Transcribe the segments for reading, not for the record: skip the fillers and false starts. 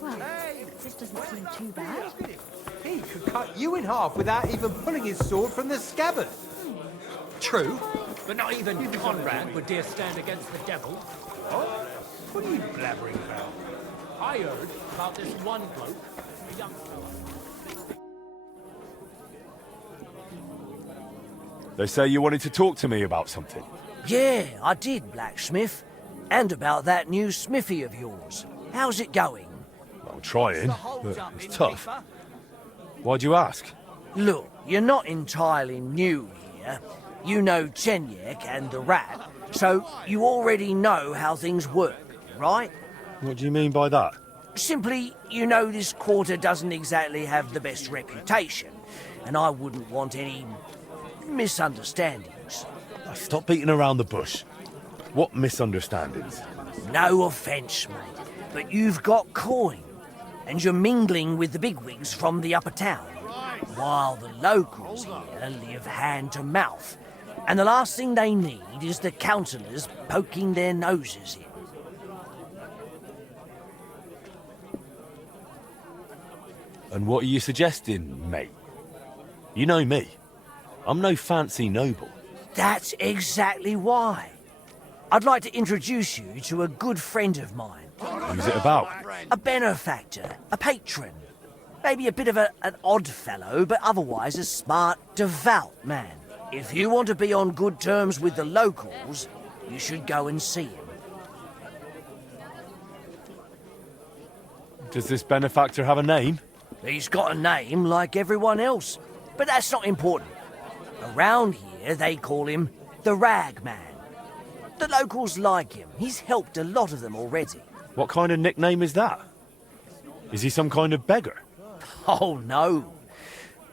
Well, this doesn't seem too bad. He could cut you in half without even pulling his sword from the scabbard. True, but not even Conrad would dare stand against the devil. What are you blabbering about? I heard about this one bloke, a young fella. They say you wanted to talk to me about something. Yeah, I did, blacksmith. And about that new smithy of yours. How's it going? I'm trying, but it's tough. Why'd you ask? Look, you're not entirely new here. You know Chenyek and the Rat, so you already know how things work, right? What do you mean by that? Simply, you know this quarter doesn't exactly have the best reputation, and I wouldn't want any misunderstandings. Stop beating around the bush. What misunderstandings? No offence, mate, but you've got coin, and you're mingling with the bigwigs from the upper town, while the locals here live hand to mouth, and the last thing they need is the councillors poking their noses in. And what are you suggesting, mate? You know me. I'm no fancy noble. That's exactly why. I'd like to introduce you to a good friend of mine. Who's it about? A benefactor, a patron. Maybe a bit of an odd fellow, but otherwise a smart, devout man. If you want to be on good terms with the locals, you should go and see him. Does this benefactor have a name? He's got a name like everyone else, but that's not important. Around here, they call him the Rag Man. The locals like him. He's helped a lot of them already. What kind of nickname is that? Is he some kind of beggar? Oh, no.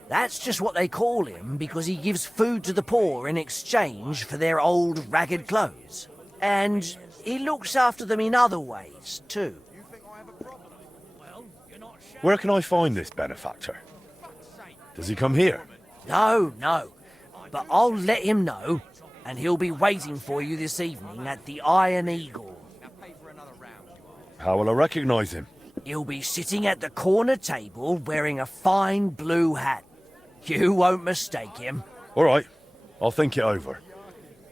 That's just what they call him because he gives food to the poor in exchange for their old ragged clothes. And he looks after them in other ways, too. Where can I find this benefactor? Does he come here? No. But I'll let him know, and he'll be waiting for you this evening at the Iron Eagle. How will I recognize him? He'll be sitting at the corner table wearing a fine blue hat. You won't mistake him. All right, I'll think it over.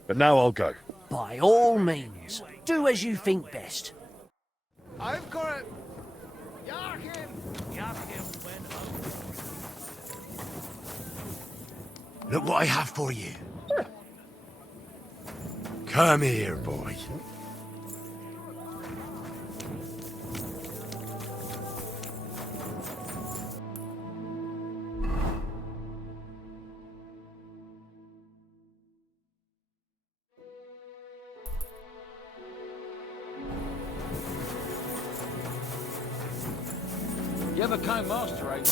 But now I'll go. By all means, do as you think best. I've got it. Yarkin! Look what I have for you. Come here, boy. You ever came master, eh?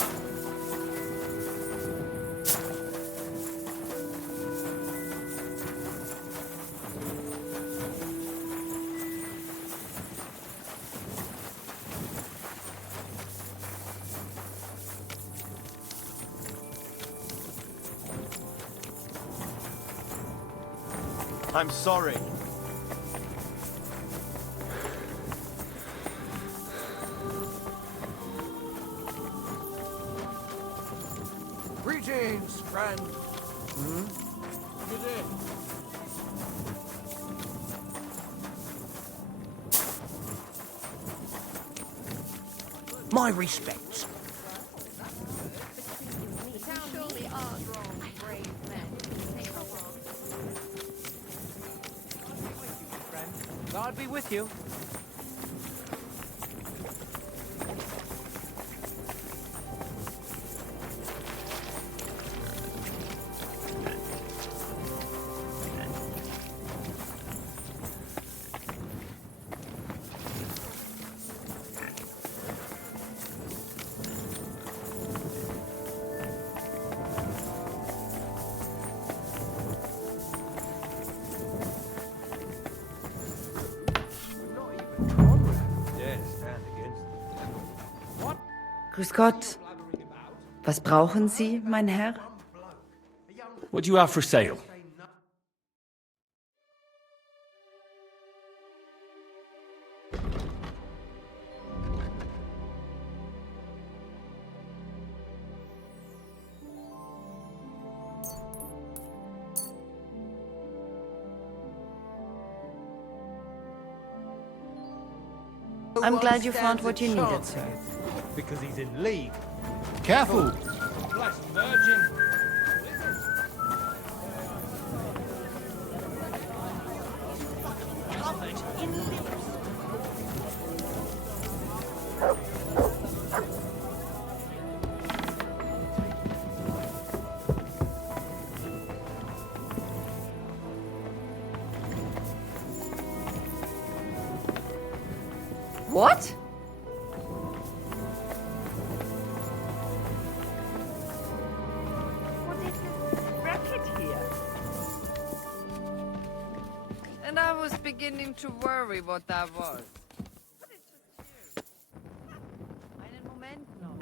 I'm sorry. Greetings, friend. Get in. My respects. God be with you. Grüß Gott. Was brauchen Sie, mein Herr? What do you have for sale? I'm glad you found what you needed, sir. Because he's in league. Careful! Blessed Virgin. What? What is this racket here? And I was beginning to worry what that was. But it's just you. Einen Moment noch.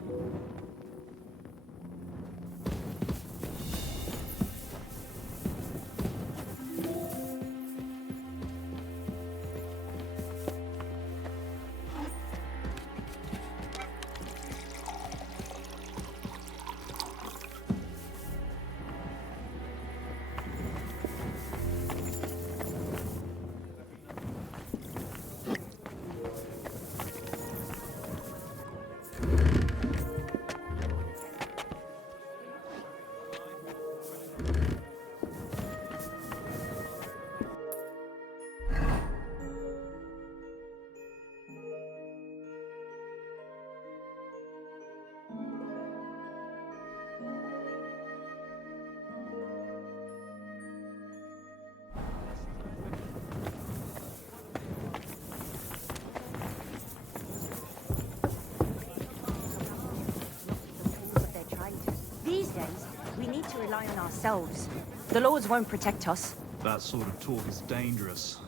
These days, we need to rely on ourselves. The lords won't protect us. That sort of talk is dangerous.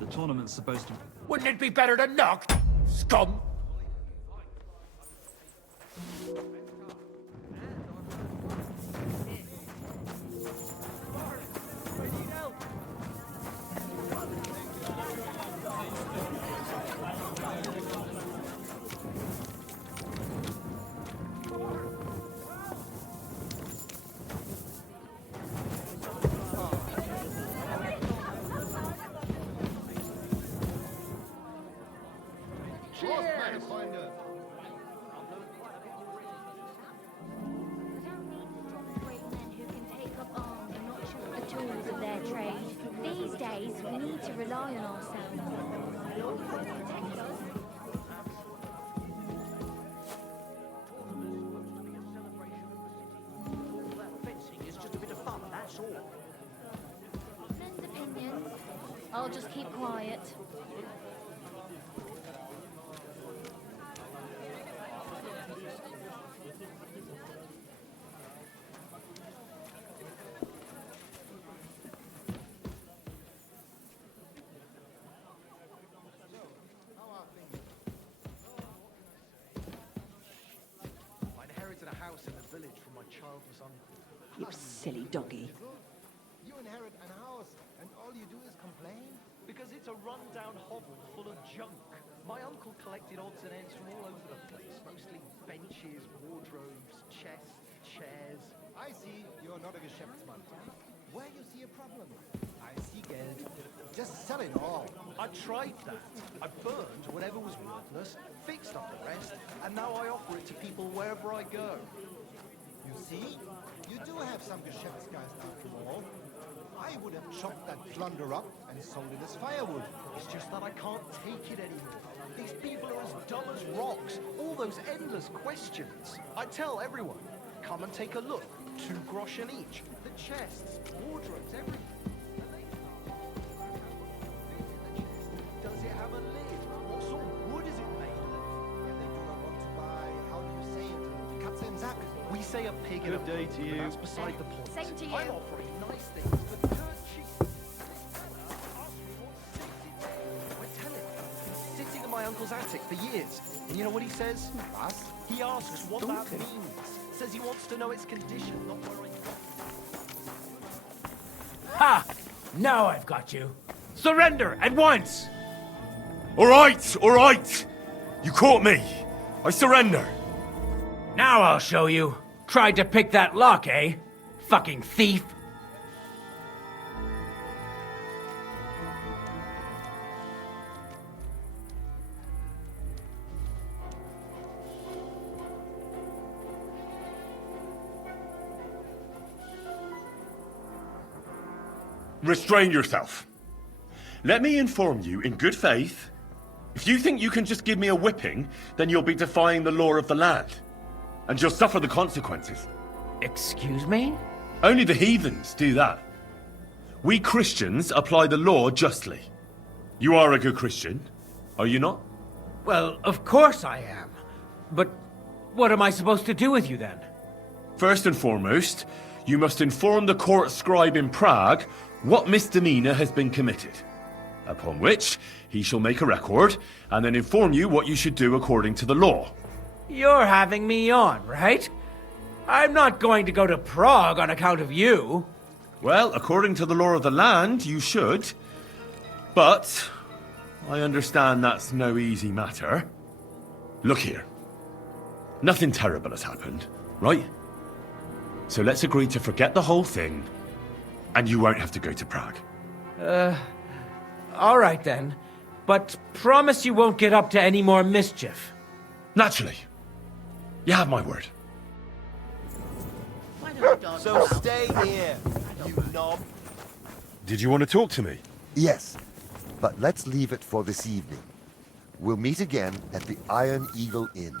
The tournament's supposed to... Wouldn't it be better to knock, scum? These days, we need to rely on ourselves. Fencing is just a bit of fun, that's all. Men's opinions. I'll just keep quiet. You silly doggy. You inherit an house, and all you do is complain? Because it's a run-down hovel full of junk. My uncle collected odds and ends from all over the place, mostly benches, wardrobes, chests, chairs. I see you're not a Geschäftsmann. Where you see a problem? I see Geld. Just sell it all. I tried that. I burned whatever was worthless, fixed up the rest, and now I offer it to people wherever I go. You see? You do have some Geschäftsgeist after all. I would have chopped that plunder up and sold it as firewood. It's just that I can't take it anymore. These people are as dumb as rocks. All those endless questions. I tell everyone, come and take a look. 2 groschen each. The chests, wardrobes, everything. Does it have a lid? What sort of wood is it made of? If they do not want to buy, how do you say it? Katze im Sack. We say a pig in a Good day to you. That's beside the point. Same to you. I'm offering nice things, but dirt cheap. I tell him, I've been sitting in my uncle's attic for years. And you know what he says? Was? He asks what that means. Says he wants to know its condition, not where I Ha! Now I've got you. Surrender at once! All right! You caught me. I surrender. Now I'll show you. Tried to pick that lock, eh? Fucking thief. Restrain yourself. Let me inform you in good faith. If you think you can just give me a whipping, then you'll be defying the law of the land. And you'll suffer the consequences. Excuse me? Only the heathens do that. We Christians apply the law justly. You are a good Christian, are you not? Well, of course I am. But what am I supposed to do with you then? First and foremost, you must inform the court scribe in Prague what misdemeanor has been committed. Upon which, he shall make a record, and then inform you what you should do according to the law. You're having me on, right? I'm not going to go to Prague on account of you. Well, according to the law of the land, you should. But I understand that's no easy matter. Look here. Nothing terrible has happened, right? So let's agree to forget the whole thing, and you won't have to go to Prague. All right then. But promise you won't get up to any more mischief. Naturally. You have my word. So stay here, you knob. Did you want to talk to me? Yes, but let's leave it for this evening. We'll meet again at the Iron Eagle Inn.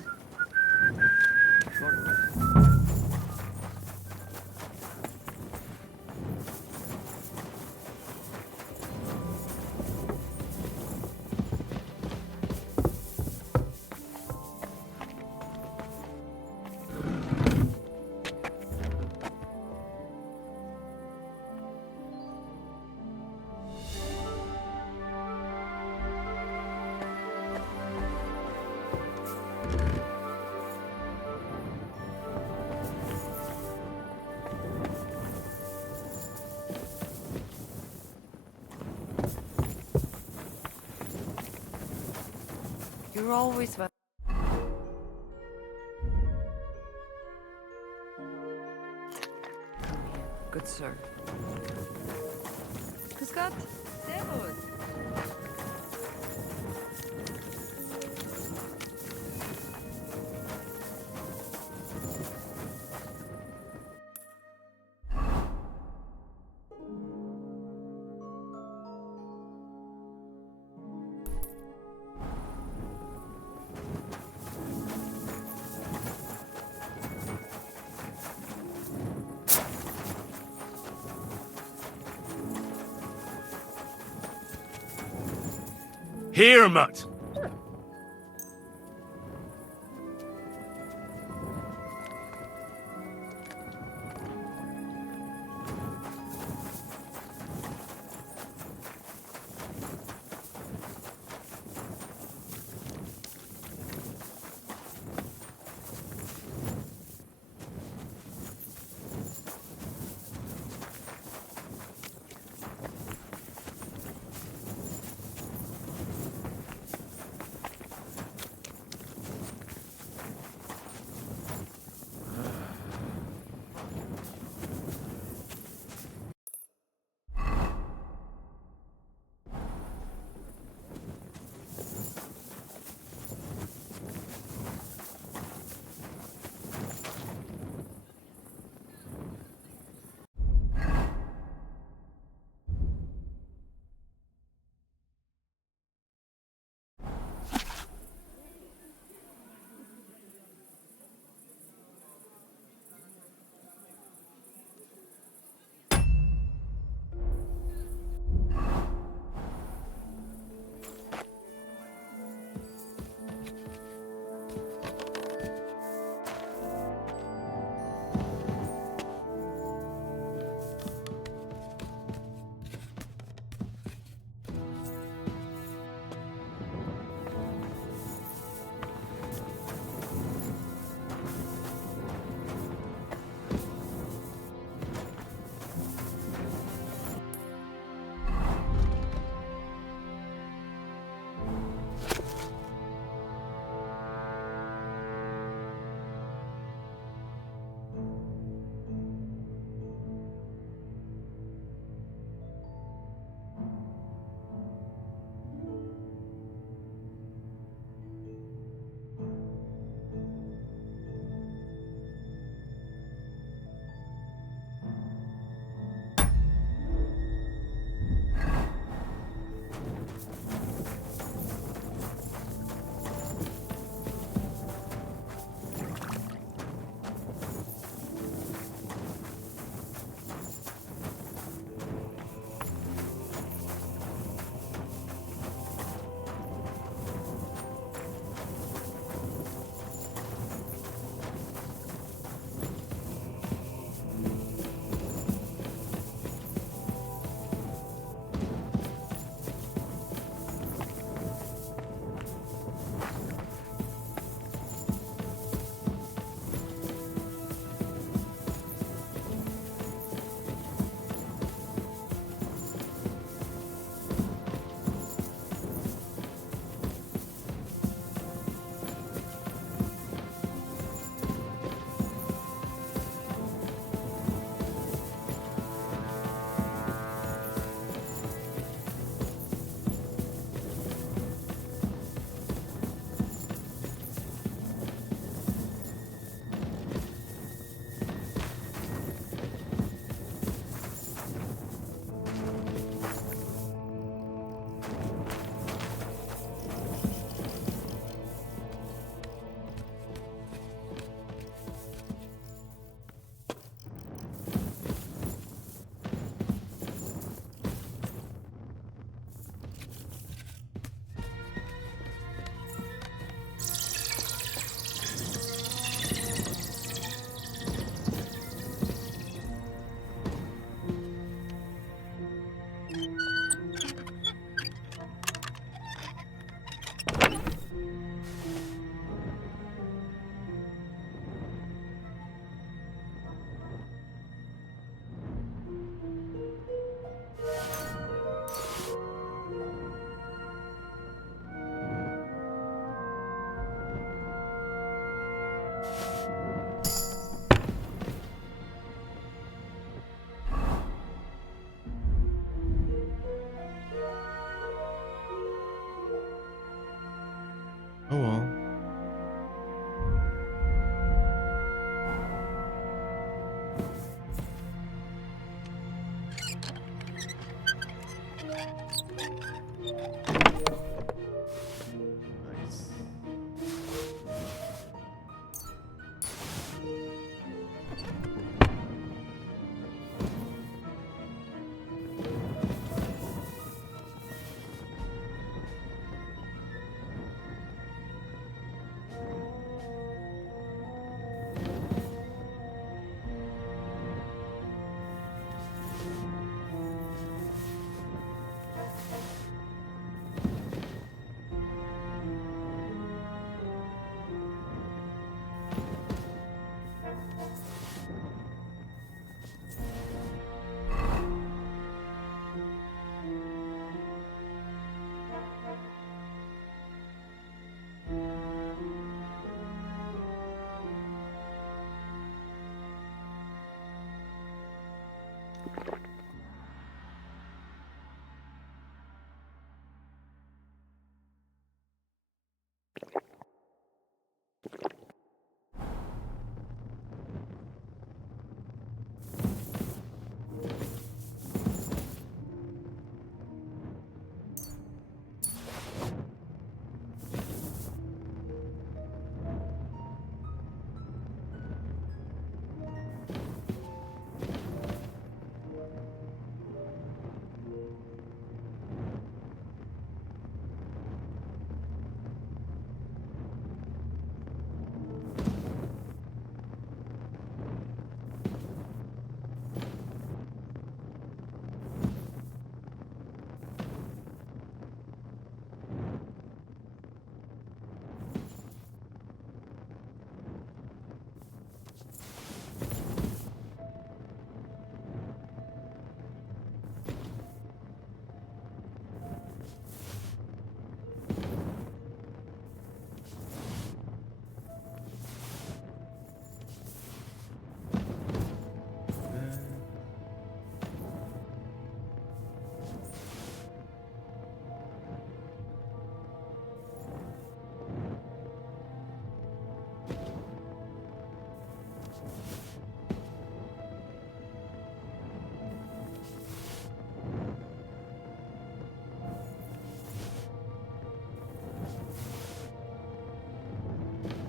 You're always well. Good sir. Grüß Gott. Servus. Here, mutt.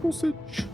Sausage.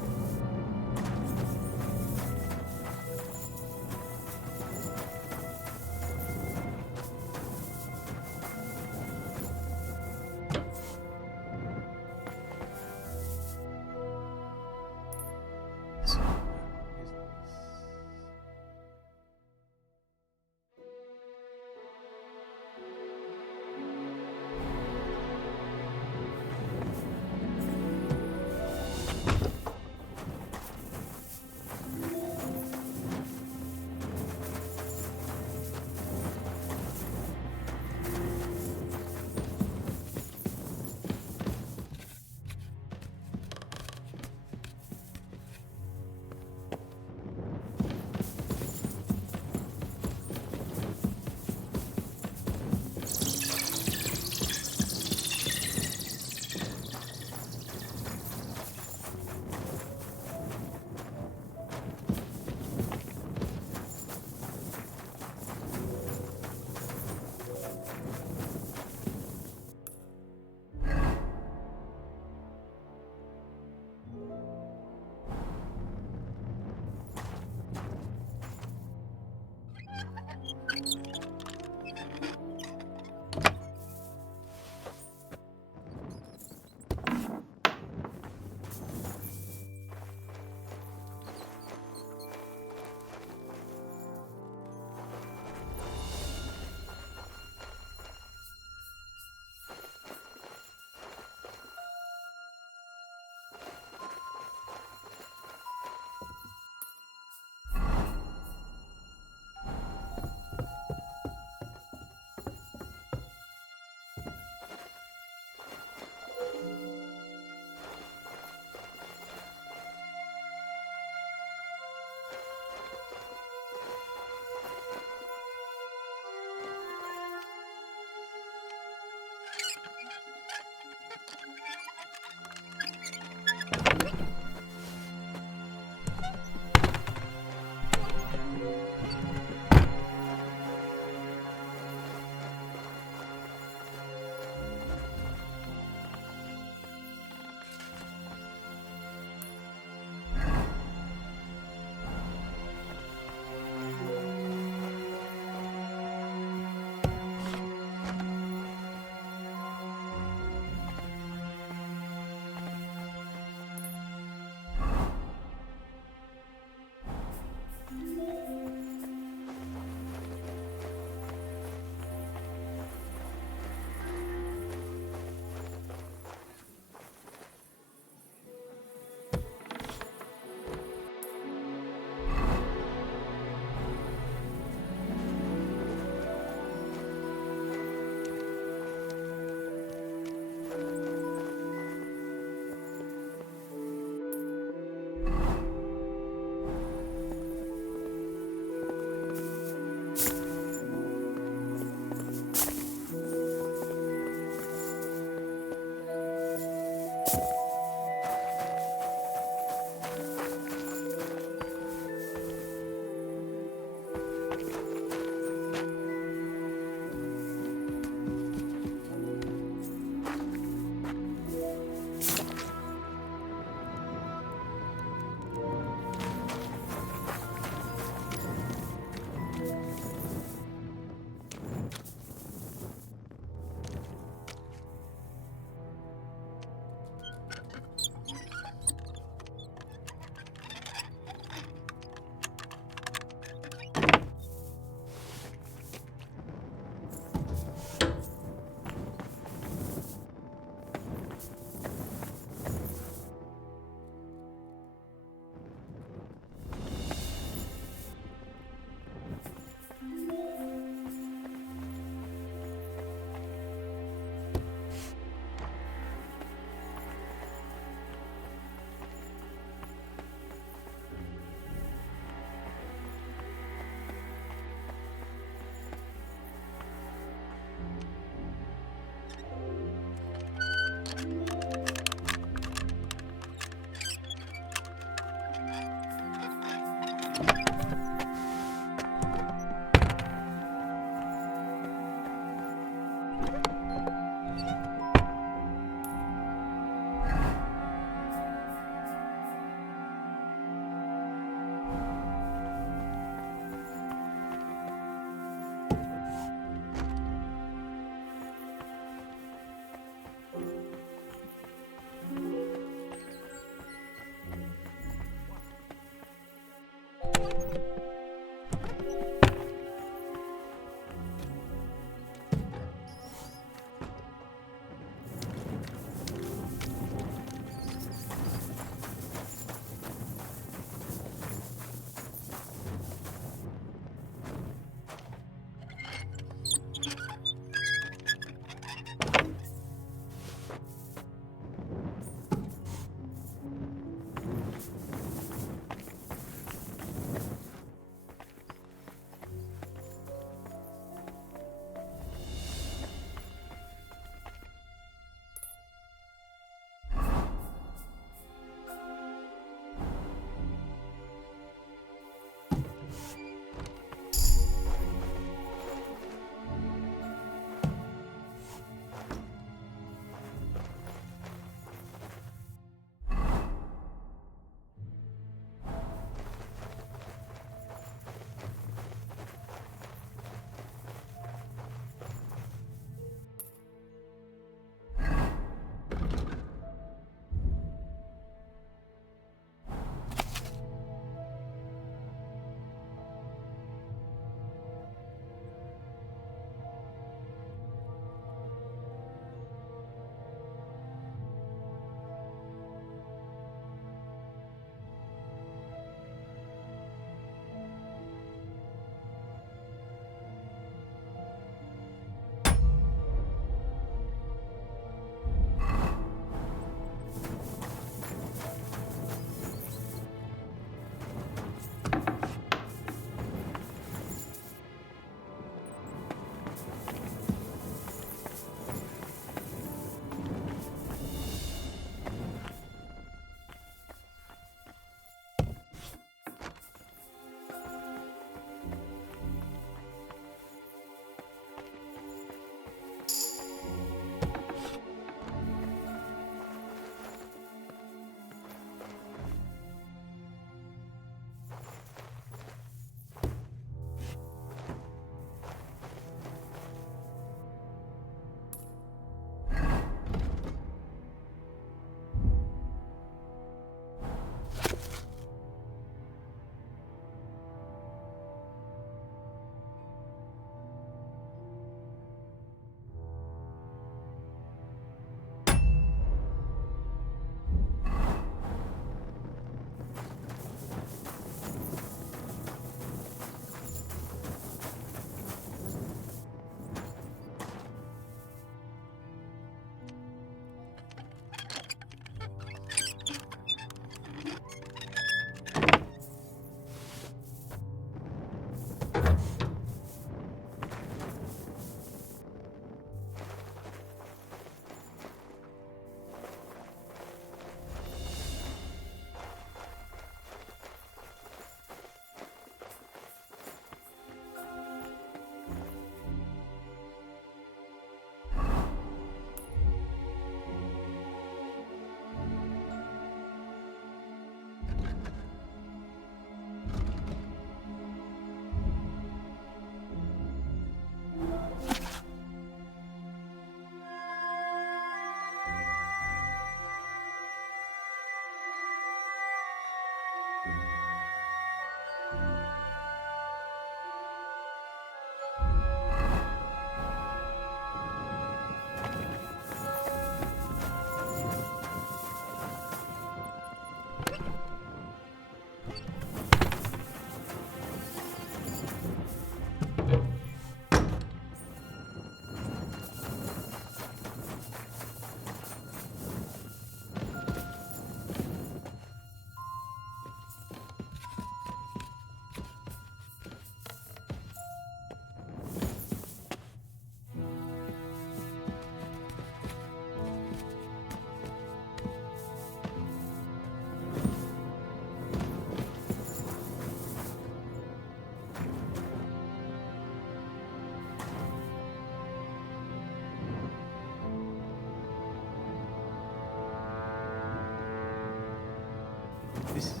This is the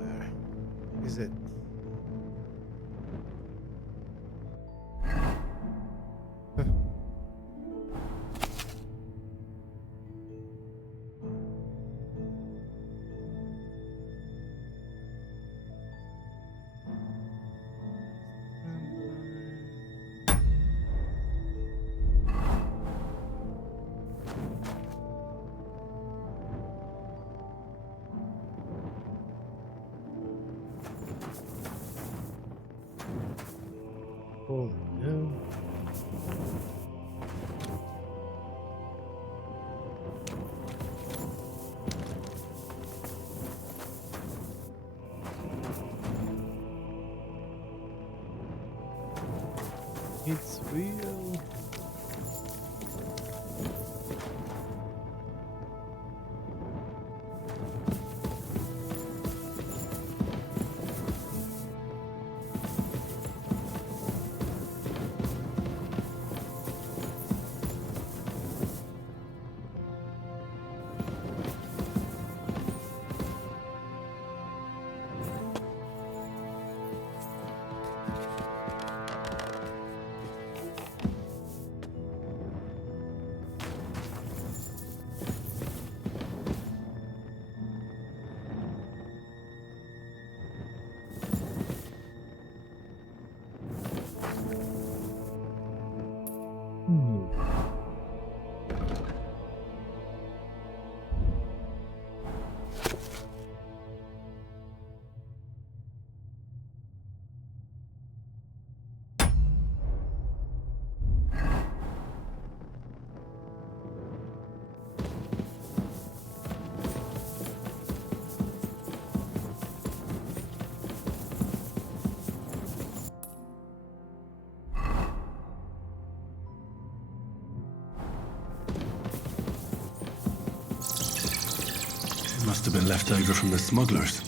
vampire. Is it? Oh no. It's real. It must have been left over from the smugglers.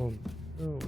Oh no.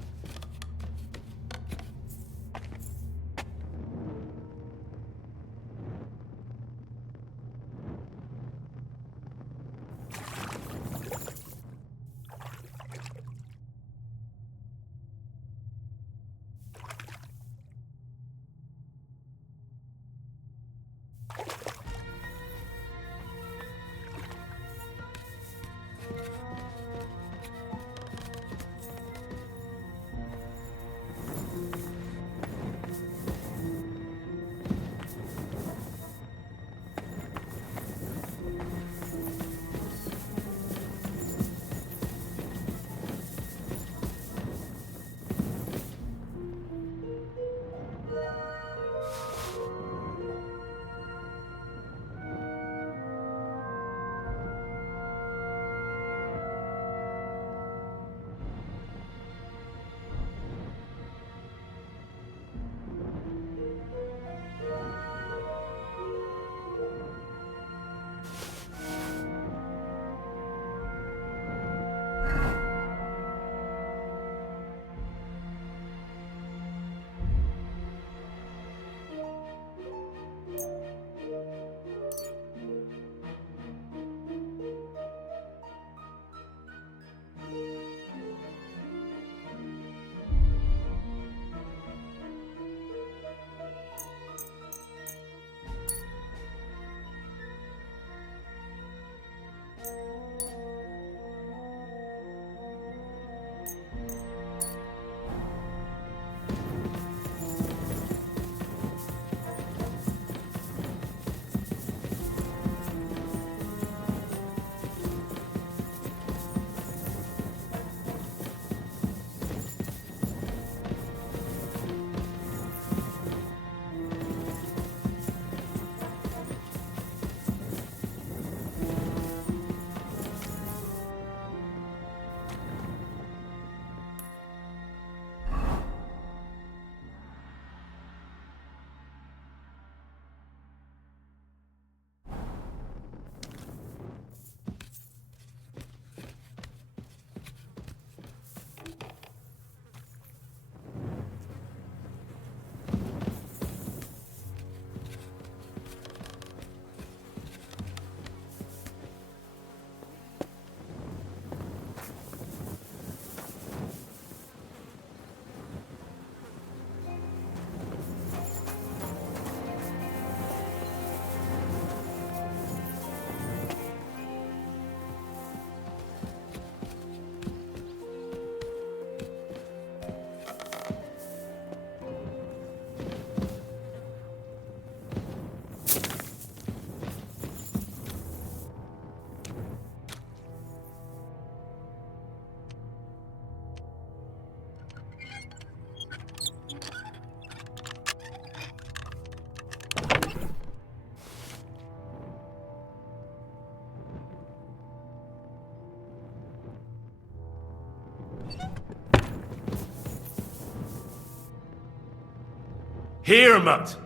Here, Mutt!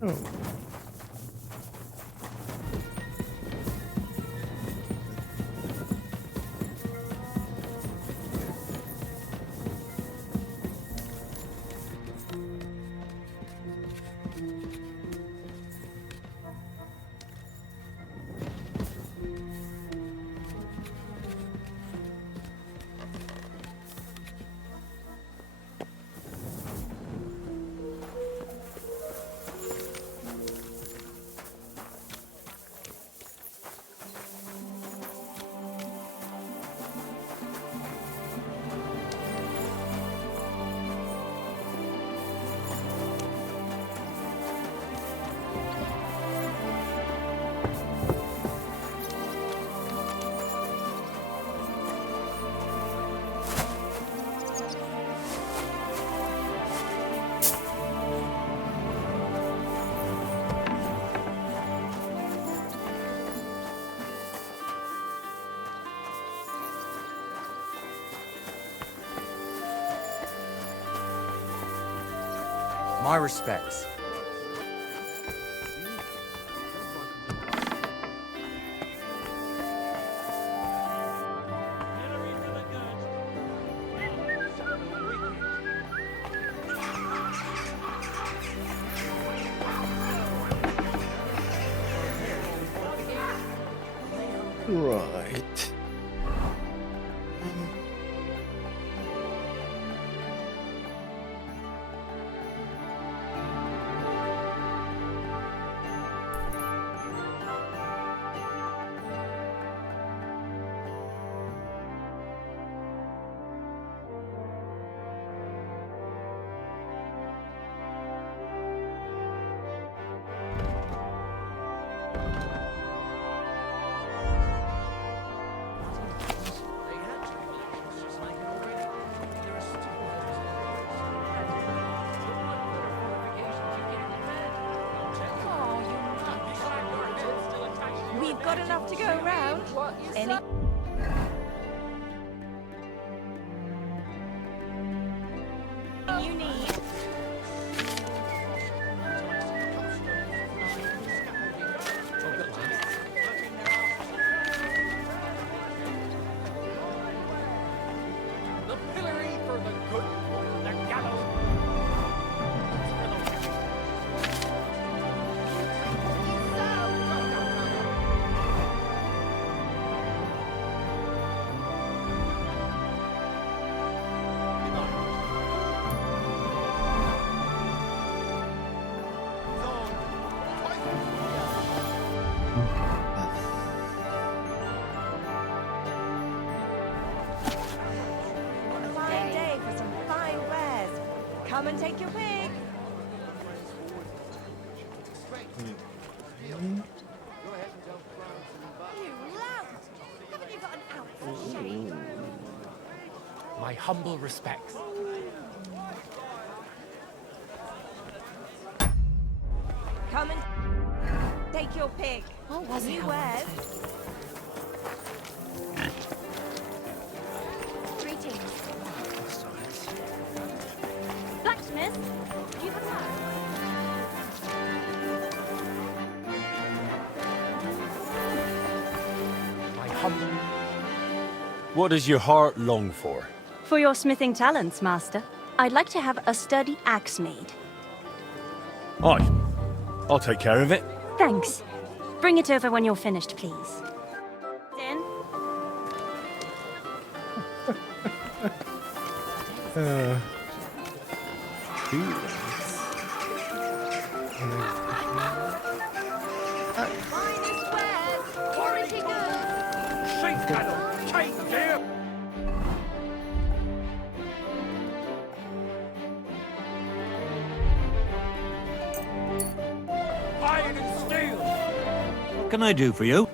Oh. My respects. Right. We've got enough to go around. Any you need. The pillory for the good, the gallows for the wicked. Fine day for some fine wares. Come and take your pick. You lout! Haven't you got an ounce of shame? My humble respects. Come and take your pick. What was it New I wares. wanted? Greetings. Blacksmith, do you have that? My humble. What does your heart long for? For your smithing talents, master. I'd like to have a sturdy axe made. Aye. I'll take care of it. Thanks. Bring it over when you're finished, please. In. Iron and steel! What can I do for you?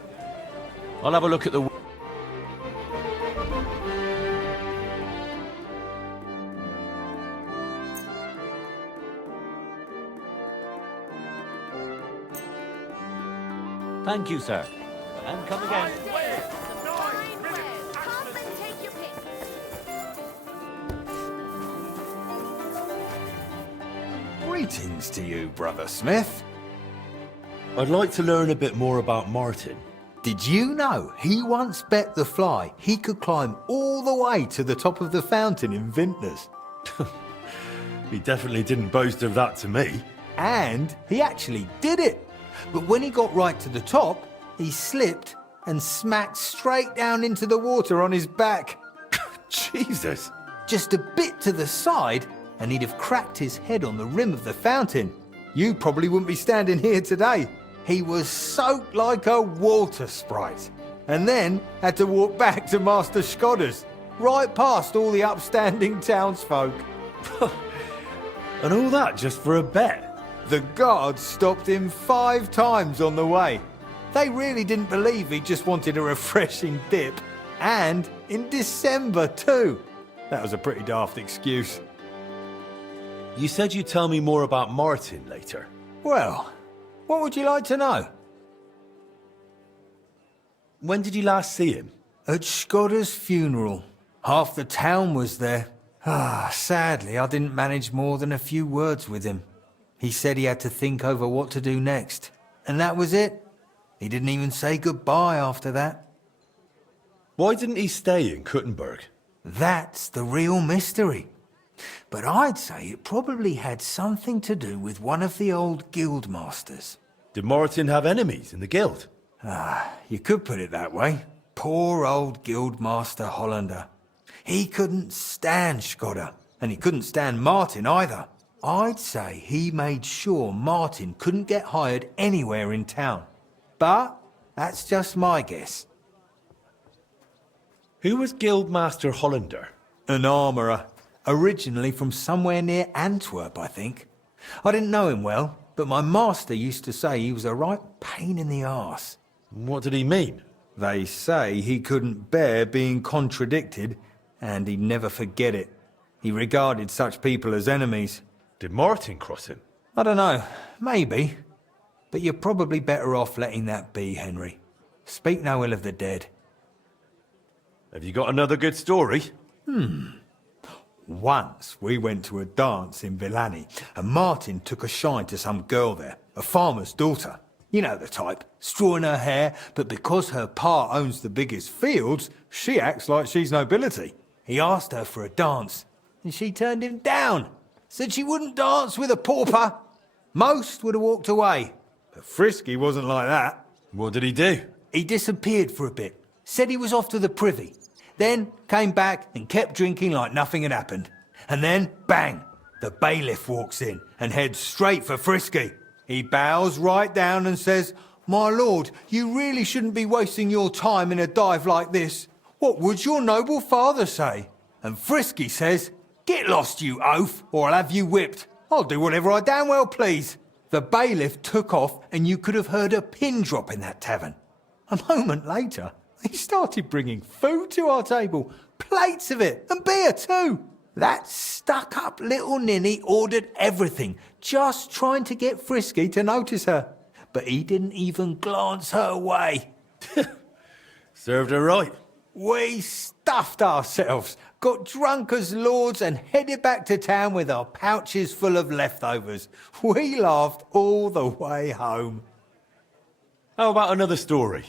I'll have a look at the... Thank you, sir. And come again. Greetings to you, Brother Smith. I'd like to learn a bit more about Martin. Did you know he once bet the fly he could climb all the way to the top of the fountain in Vintners? He definitely didn't boast of that to me. And he actually did it. But when he got right to the top, he slipped and smacked straight down into the water on his back. Jesus. Just a bit to the side, and he'd have cracked his head on the rim of the fountain. You probably wouldn't be standing here today. He was soaked like a water sprite, and then had to walk back to Master Skodder's, right past all the upstanding townsfolk. And all that just for a bet? The guards stopped him 5 times on the way. They really didn't believe he just wanted a refreshing dip. And in December too. That was a pretty daft excuse. You said you'd tell me more about Martin later. Well, what would you like to know? When did you last see him? At Skodder's funeral. Half the town was there. Sadly, I didn't manage more than a few words with him. He said he had to think over what to do next. And that was it. He didn't even say goodbye after that. Why didn't he stay in Kuttenberg? That's the real mystery. But I'd say it probably had something to do with one of the old guild masters. Did Martin have enemies in the guild? You could put it that way. Poor old guildmaster Hollander. He couldn't stand Skodder, and he couldn't stand Martin either. I'd say he made sure Martin couldn't get hired anywhere in town. But that's just my guess. Who was Guildmaster Hollander? An armourer. Originally from somewhere near Antwerp, I think. I didn't know him well, but my master used to say he was a right pain in the arse. What did he mean? They say he couldn't bear being contradicted, and he'd never forget it. He regarded such people as enemies. Did Martin cross him? I don't know. Maybe. But you're probably better off letting that be, Henry. Speak no ill of the dead. Have you got another good story? Once we went to a dance in Villani, and Martin took a shine to some girl there, a farmer's daughter. You know the type, straw in her hair, but because her pa owns the biggest fields, she acts like she's nobility. He asked her for a dance, and she turned him down. Said she wouldn't dance with a pauper. Most would have walked away, but Frisky wasn't like that. What did he do? He disappeared for a bit, said he was off to the privy. Then came back and kept drinking like nothing had happened. And then, bang, the bailiff walks in and heads straight for Frisky. He bows right down and says, "My lord, you really shouldn't be wasting your time in a dive like this. What would your noble father say?" And Frisky says, "Get lost, you oaf, or I'll have you whipped. I'll do whatever I damn well please." The bailiff took off, and you could have heard a pin drop in that tavern. A moment later, he started bringing food to our table, plates of it, and beer too. That stuck-up little ninny ordered everything, just trying to get Frisky to notice her. But he didn't even glance her way. Served her right. We stuffed ourselves, got drunk as lords, and headed back to town with our pouches full of leftovers. We laughed all the way home. How about another story?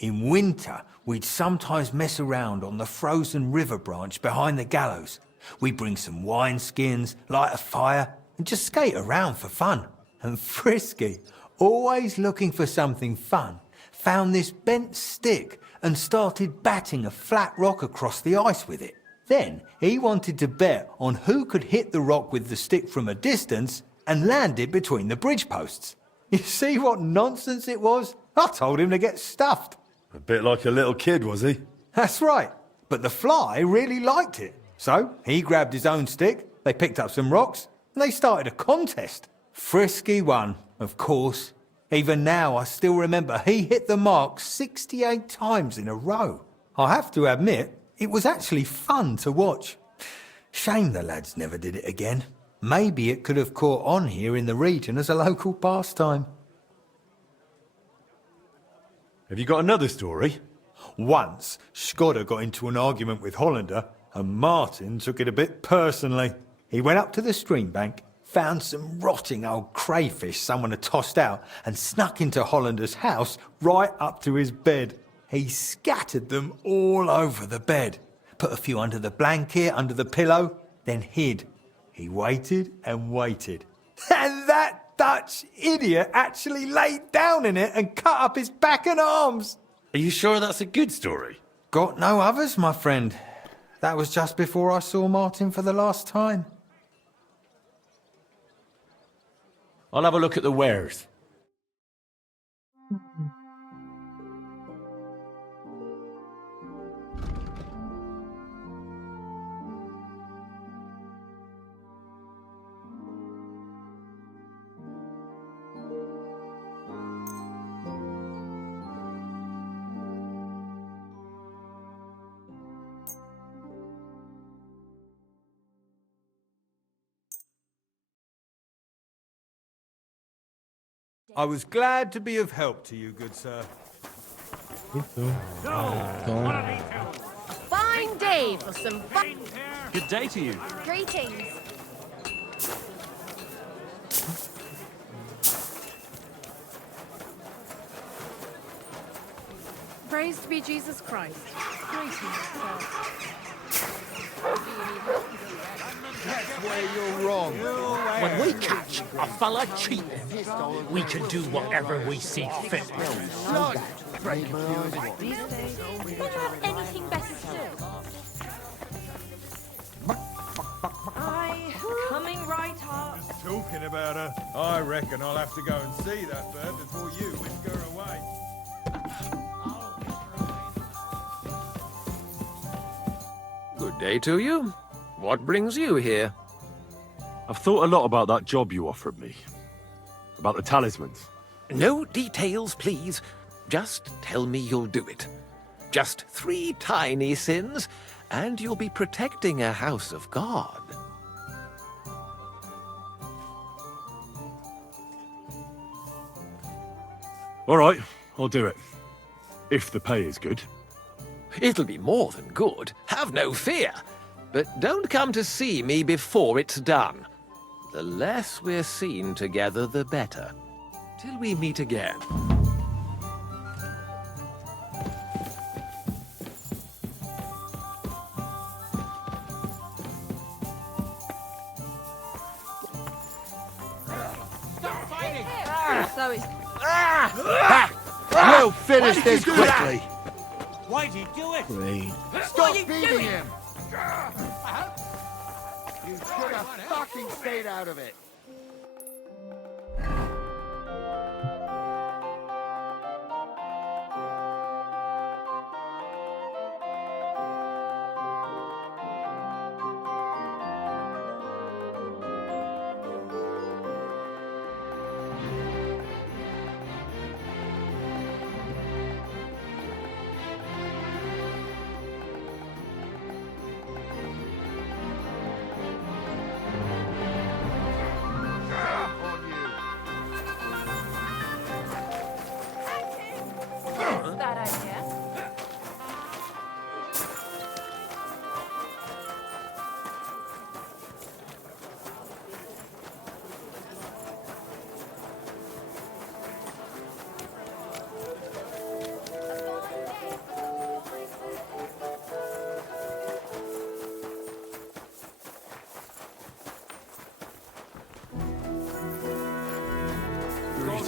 In winter, we'd sometimes mess around on the frozen river branch behind the gallows. We'd bring some wineskins, light a fire, and just skate around for fun. And Frisky, always looking for something fun, found this bent stick and started batting a flat rock across the ice with it. Then he wanted to bet on who could hit the rock with the stick from a distance and land it between the bridge posts. You see what nonsense it was? I told him to get stuffed. A bit like a little kid, was he? That's right. But the fly really liked it. So he grabbed his own stick, they picked up some rocks, and they started a contest. Frisky won, of course. Even now, I still remember he hit the mark 68 times in a row. I have to admit, it was actually fun to watch. Shame the lads never did it again. Maybe it could have caught on here in the region as a local pastime. Have you got another story? Once, Skodder got into an argument with Hollander, and Martin took it a bit personally. He went up to the stream bank, found some rotting old crayfish someone had tossed out, and snuck into Hollander's house right up to his bed. He scattered them all over the bed, put a few under the blanket, under the pillow, then hid. He waited and waited. And that Dutch idiot actually laid down in it and cut up his back and arms. Are you sure that's a good story? Got no others, my friend. That was just before I saw Martin for the last time. I'll have a look at the wares. I was glad to be of help to you, good sir. Fine day for some fun. Good day to you. Greetings. Praised be Jesus Christ. Greetings, sir. That's where you're wrong. When we catch a fella cheating, we can do whatever we see fit. Never have anything better to do. Coming right up. Talking about her, I reckon I'll have to go and see that bird before you whisk her away. Good day to you. What brings you here? I've thought a lot about that job you offered me. About the talismans. No details, please. Just tell me you'll do it. Just 3 tiny sins, and you'll be protecting a house of God. All right, I'll do it. If the pay is good. It'll be more than good. Have no fear. But don't come to see me before it's done. The less we're seen together, the better. Till we meet again. Stop fighting! So it's... We'll finish this quickly. Why'd you do it? Great. What Stop are you beating doing? him! You should have fucking stayed out of it.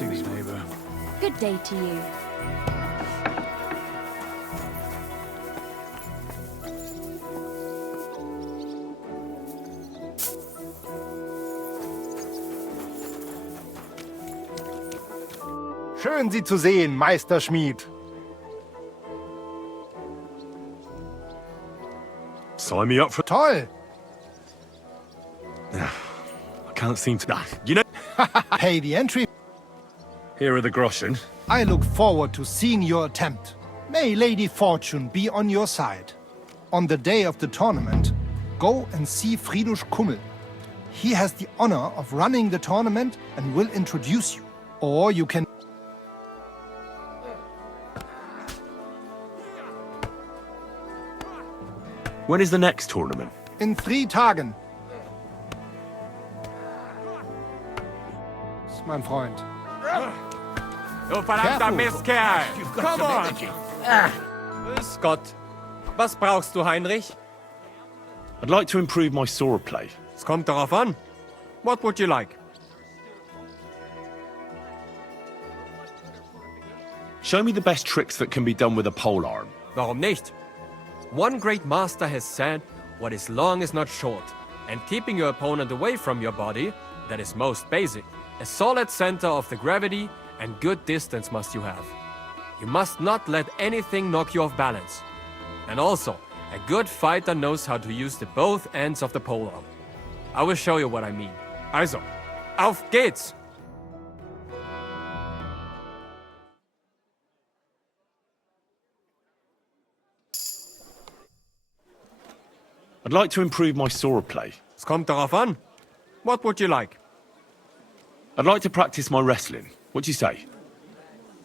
Greetings, neighbor. Good day to you. Schön, Sie zu sehen, Meister Schmied. Sign me up for... Toll! I can't seem to... You know... Pay the entry. Here are the groschen. I look forward to seeing your attempt. May Lady Fortune be on your side. On the day of the tournament, go and see Friedrich Kummel. He has the honor of running the tournament and will introduce you. Or you can... When is the next tournament? In 3 Tagen. Mein Freund. Du verdammter Mistkerl! Come on! Grüß Gott. Was brauchst du, Heinrich? I'd like to improve my swordplay. Es kommt darauf an. What would you like? Show me the best tricks that can be done with a polearm. Warum nicht? One great master has said, what is long is not short, and keeping your opponent away from your body, that is most basic. A solid center of the gravity and good distance must you have. You must not let anything knock you off balance. And also, a good fighter knows how to use the both ends of the polearm. I will show you what I mean. Also, auf geht's! I'd like to improve my swordplay. Es kommt darauf an. What would you like? I'd like to practice my wrestling. What do you say?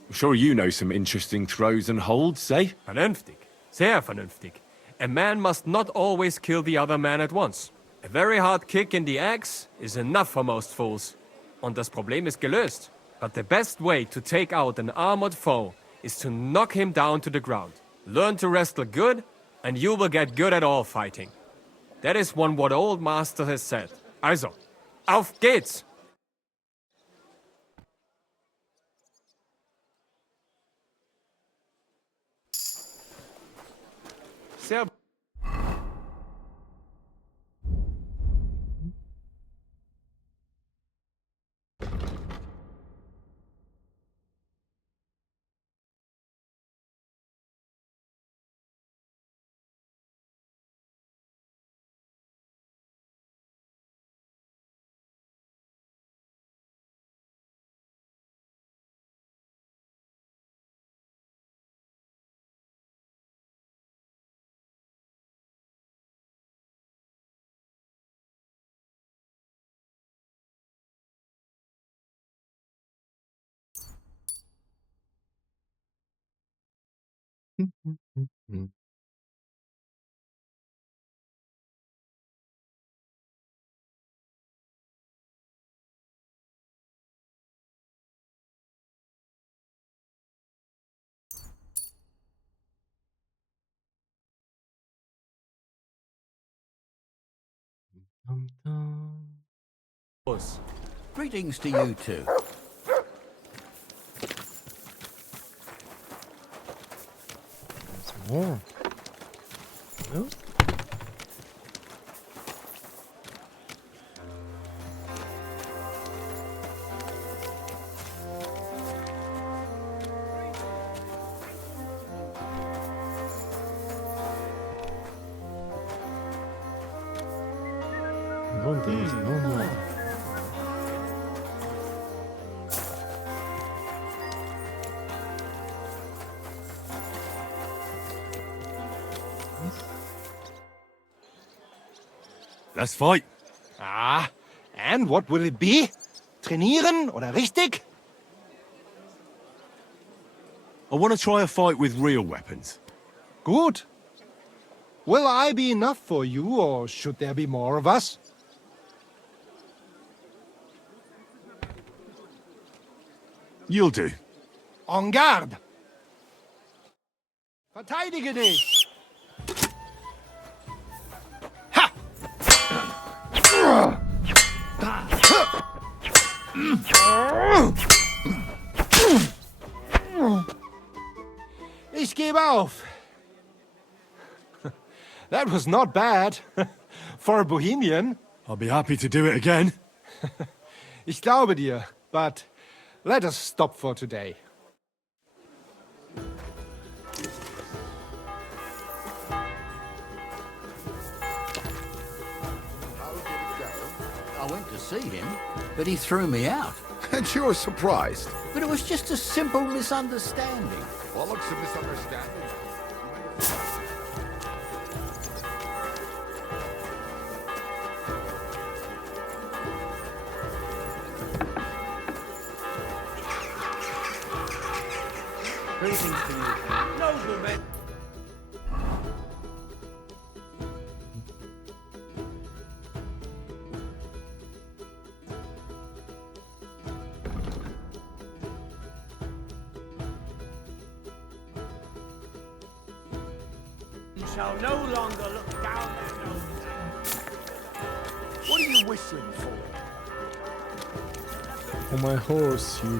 I'm sure you know some interesting throws and holds, eh? Vernünftig. Sehr vernünftig. A man must not always kill the other man at once. A very hard kick in the axe is enough for most fools. Und das Problem ist gelöst. But the best way to take out an armored foe is to knock him down to the ground. Learn to wrestle good, and you will get good at all fighting. That is what old master has said. Also, auf geht's! Sehr... Greetings to you too. There's more. No? No, there's no more. Let's fight. Ah, and what will it be? Trainieren oder richtig? I want to try a fight with real weapons. Good. Will I be enough for you, or should there be more of us? You'll do. En garde! Verteidige dich! Ha! Ich gebe auf. That was not bad. For a Bohemian. I'll be happy to do it again. Ich glaube dir, but let us stop for today. I went to see him, but he threw me out. And you were surprised. But it was just a simple misunderstanding. Bollocks a misunderstanding. Greetings to you. Noblemen. Shall no longer look down their noses. What are you whistling for? Oh, my horse, you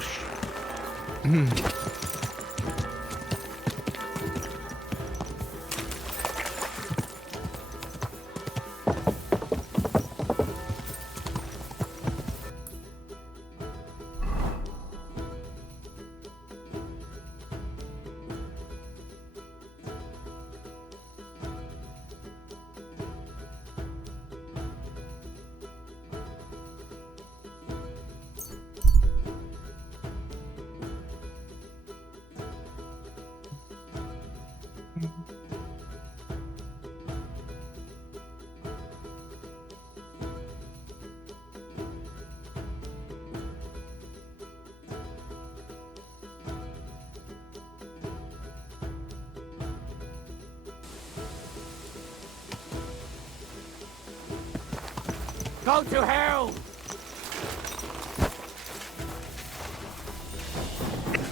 Go to hell!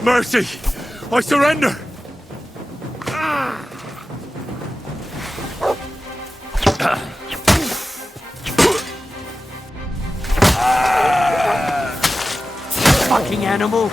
Mercy! I surrender! Fucking animal!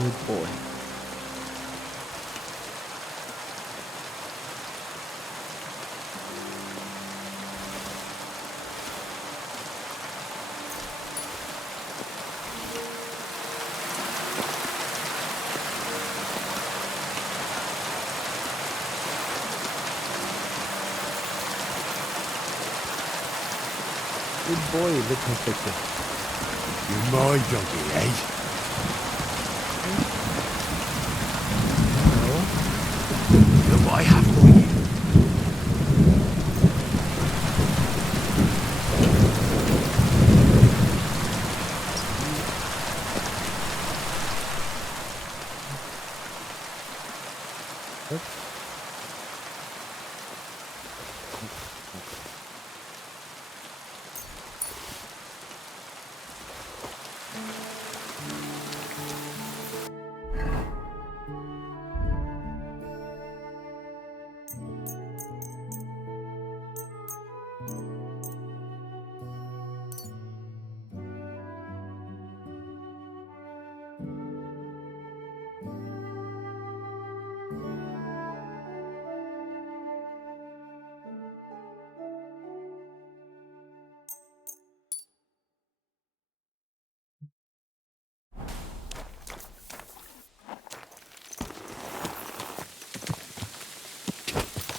Good boy. Good boy, little Victor. You're my doggy, eh? Look what I have for you.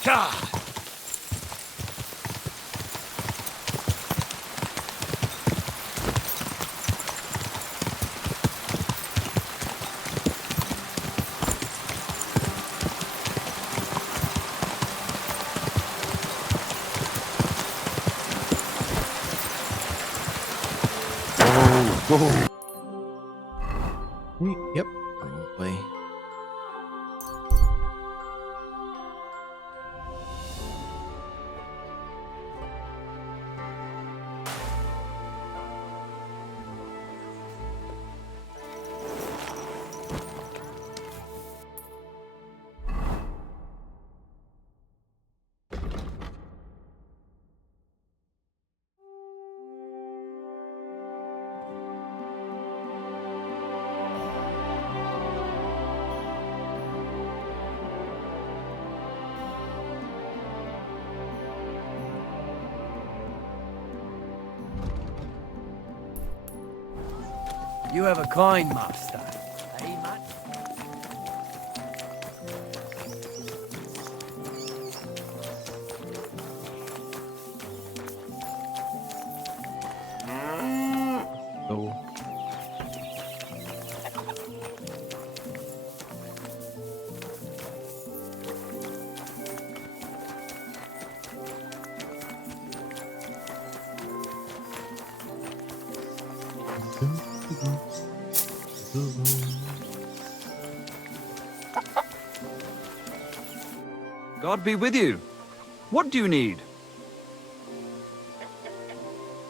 God! Whoa. Yep. Probably. You have a kind master. Eh, much? Oh. God be with you. What do you need?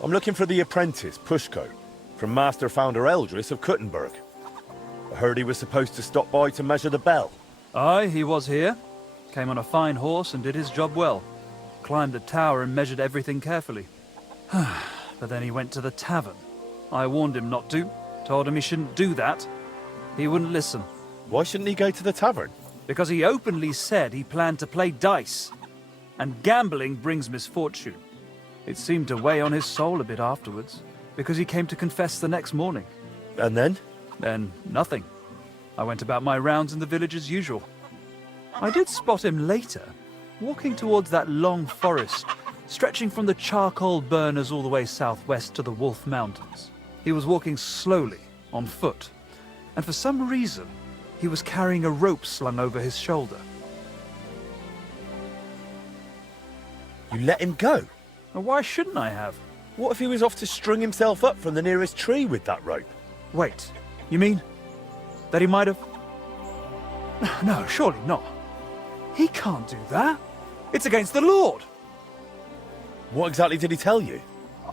I'm looking for the apprentice, Pushko, from Master Founder Eldris of Kuttenberg. I heard he was supposed to stop by to measure the bell. Aye, he was here. Came on a fine horse and did his job well. Climbed the tower and measured everything carefully. But then he went to the tavern. I warned him not to. Told him he shouldn't do that. He wouldn't listen. Why shouldn't he go to the tavern? Because he openly said he planned to play dice. And gambling brings misfortune. It seemed to weigh on his soul a bit afterwards, because he came to confess the next morning. And then? Then nothing. I went about my rounds in the village as usual. I did spot him later, walking towards that long forest, stretching from the charcoal burners all the way southwest to the Wolf Mountains. He was walking slowly, on foot, and for some reason, he was carrying a rope slung over his shoulder. You let him go? Now, why shouldn't I have? What if he was off to string himself up from the nearest tree with that rope? Wait, you mean that he might have... No, surely not. He can't do that. It's against the Lord. What exactly did he tell you?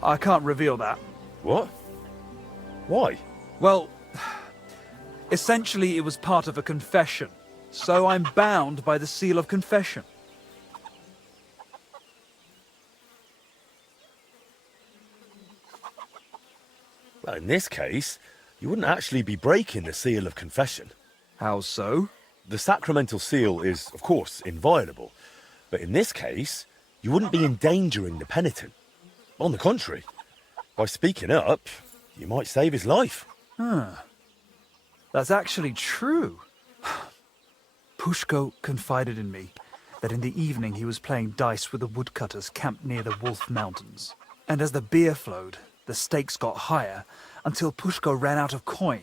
I can't reveal that. What? Why? Well, essentially it was part of a confession, so I'm bound by the seal of confession. Well, in this case, you wouldn't actually be breaking the seal of confession. How so? The sacramental seal is, of course, inviolable. But in this case, you wouldn't be endangering the penitent. On the contrary, by speaking up, you might save his life. That's actually true. Pushko confided in me that in the evening he was playing dice with the woodcutters camped near the Wolf Mountains. And as the beer flowed, the stakes got higher until Pushko ran out of coin.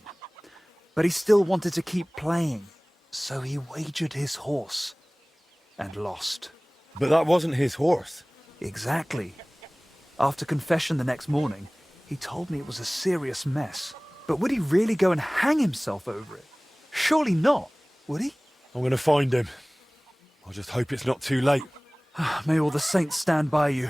But he still wanted to keep playing, so he wagered his horse and lost. But that wasn't his horse. Exactly. After confession the next morning, he told me it was a serious mess. But would he really go and hang himself over it? Surely not, would he? I'm going to find him. I just hope it's not too late. May all the saints stand by you.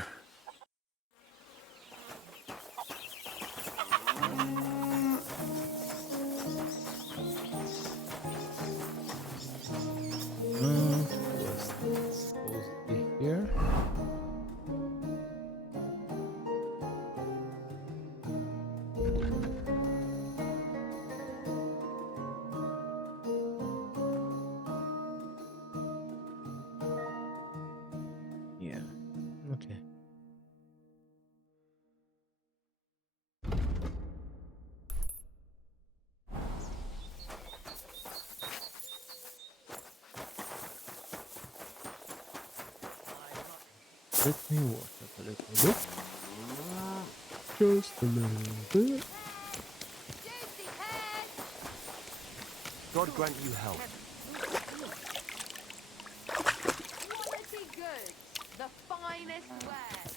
Was supposed to be here. Yeah. Okay. Let me walk up a little bit. Just a little bit. God grant you help. Quality goods, the finest wares.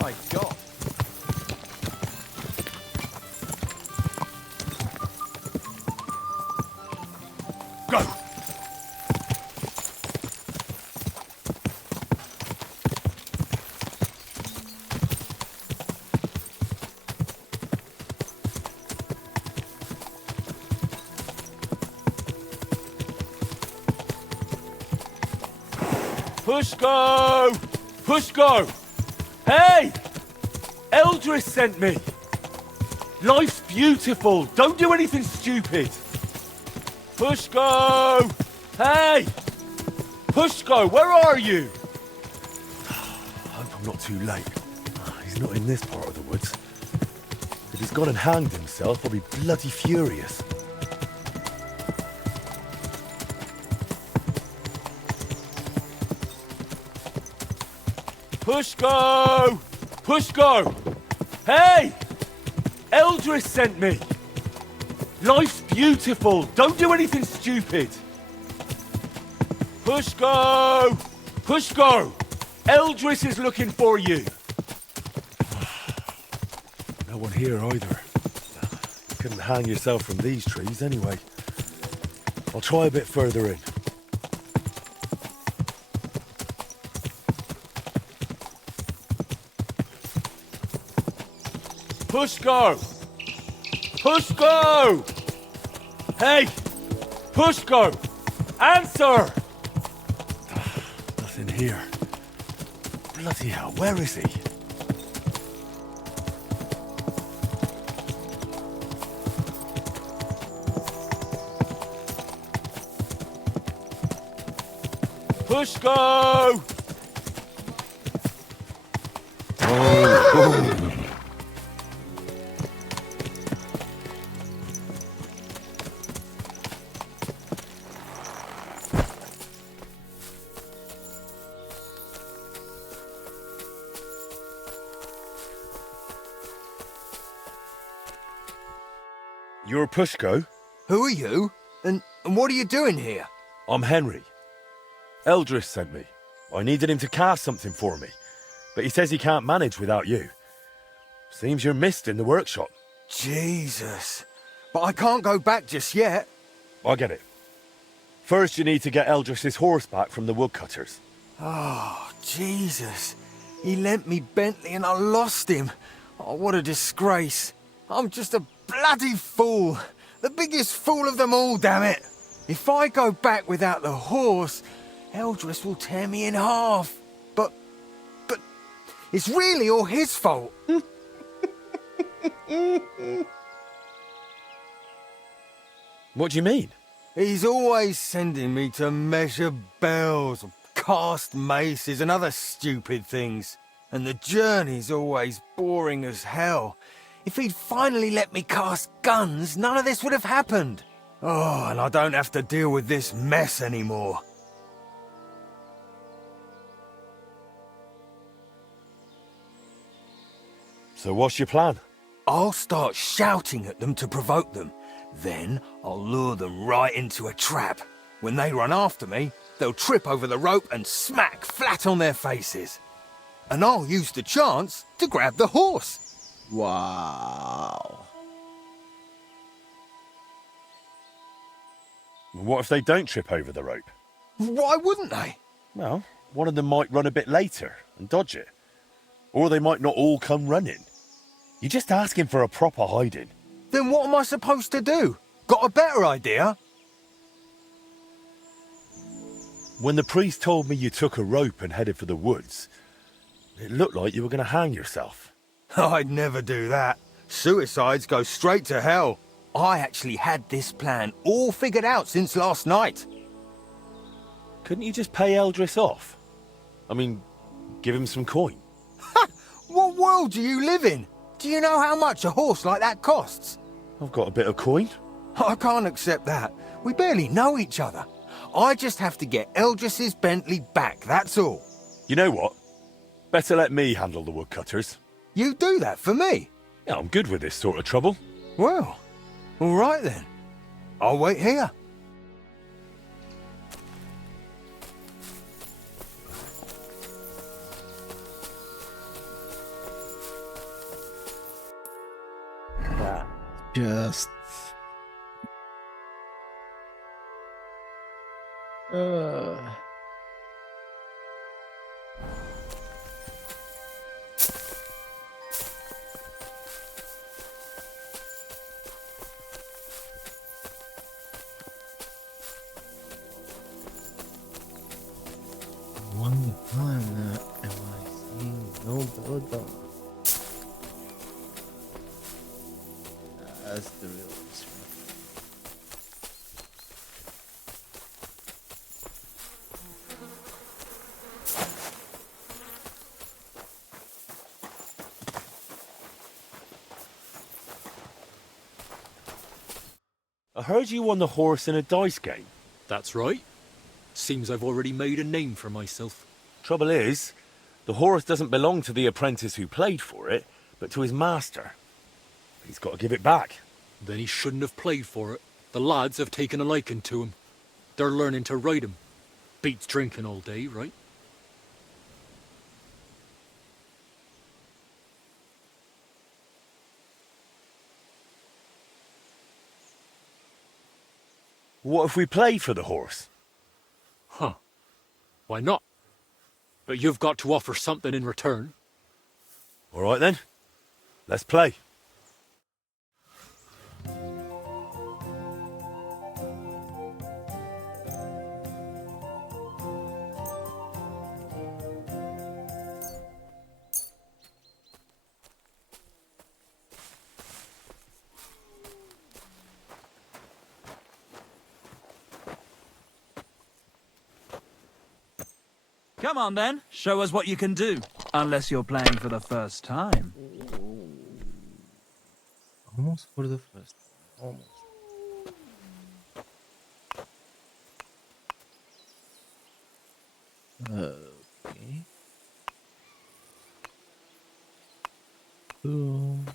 My God. Go! Pushko! Pushko! Hey! Eldris sent me! Life's beautiful! Don't do anything stupid! Pushko! Hey! Pushko, where are you? I hope I'm not too late. He's not in this part of the woods. If he's gone and hanged himself, I'll be bloody furious. Pushko! Pushko! Hey! Eldris sent me! Life's beautiful! Don't do anything stupid! Pushko! Pushko! Eldris is looking for you! No one here either. You couldn't hang yourself from these trees anyway. I'll try a bit further in. Pushko! Pushko! Hey! Pushko! Answer! Nothing here. Bloody hell, where is he? Pushko! Oh. You're Pushko? Who are you? And what are you doing here? I'm Henry. Eldris sent me. I needed him to cast something for me, but he says he can't manage without you. Seems you're missed in the workshop. Jesus. But I can't go back just yet. I get it. First you need to get Eldris's horse back from the woodcutters. Oh, Jesus. He lent me Bentley and I lost him. Oh, what a disgrace. I'm just a bloody fool. The biggest fool of them all, damn it. If I go back without the horse, Eldris will tear me in half. But it's really all his fault. What do you mean? He's always sending me to measure bells, cast maces and other stupid things. And the journey's always boring as hell. If he'd finally let me cast guns, none of this would have happened. Oh, and I don't have to deal with this mess anymore. So what's your plan? I'll start shouting at them to provoke them. Then I'll lure them right into a trap. When they run after me, they'll trip over the rope and smack flat on their faces. And I'll use the chance to grab the horse. Wow. What if they don't trip over the rope? Why wouldn't they? Well, one of them might run a bit later and dodge it. Or they might not all come running. You're just asking for a proper hiding. Then what am I supposed to do? Got a better idea? When the priest told me you took a rope and headed for the woods, it looked like you were going to hang yourself. I'd never do that. Suicides go straight to hell. I actually had this plan all figured out since last night. Couldn't you just pay Eldris off? I mean, give him some coin. What world do you live in? Do you know how much a horse like that costs? I've got a bit of coin. I can't accept that. We barely know each other. I just have to get Eldris's Bentley back, that's all. You know what? Better let me handle the woodcutters. You do that for me? Yeah, I'm good with this sort of trouble. Well, all right then. I'll wait here. Just... One time am I seeing no dog? That's the real mystery. I heard you won the horse in a dice game. That's right. Seems I've already made a name for myself. Trouble is, the horse doesn't belong to the apprentice who played for it, but to his master. He's got to give it back. Then he shouldn't have played for it. The lads have taken a liking to him. They're learning to ride him. Beats drinking all day, right? What if we played for the horse? Huh. Why not? But you've got to offer something in return. All right then. Let's play. Come on then, show us what you can do. Unless you're playing for the first time. Almost for the first. Almost. Okay. Boom.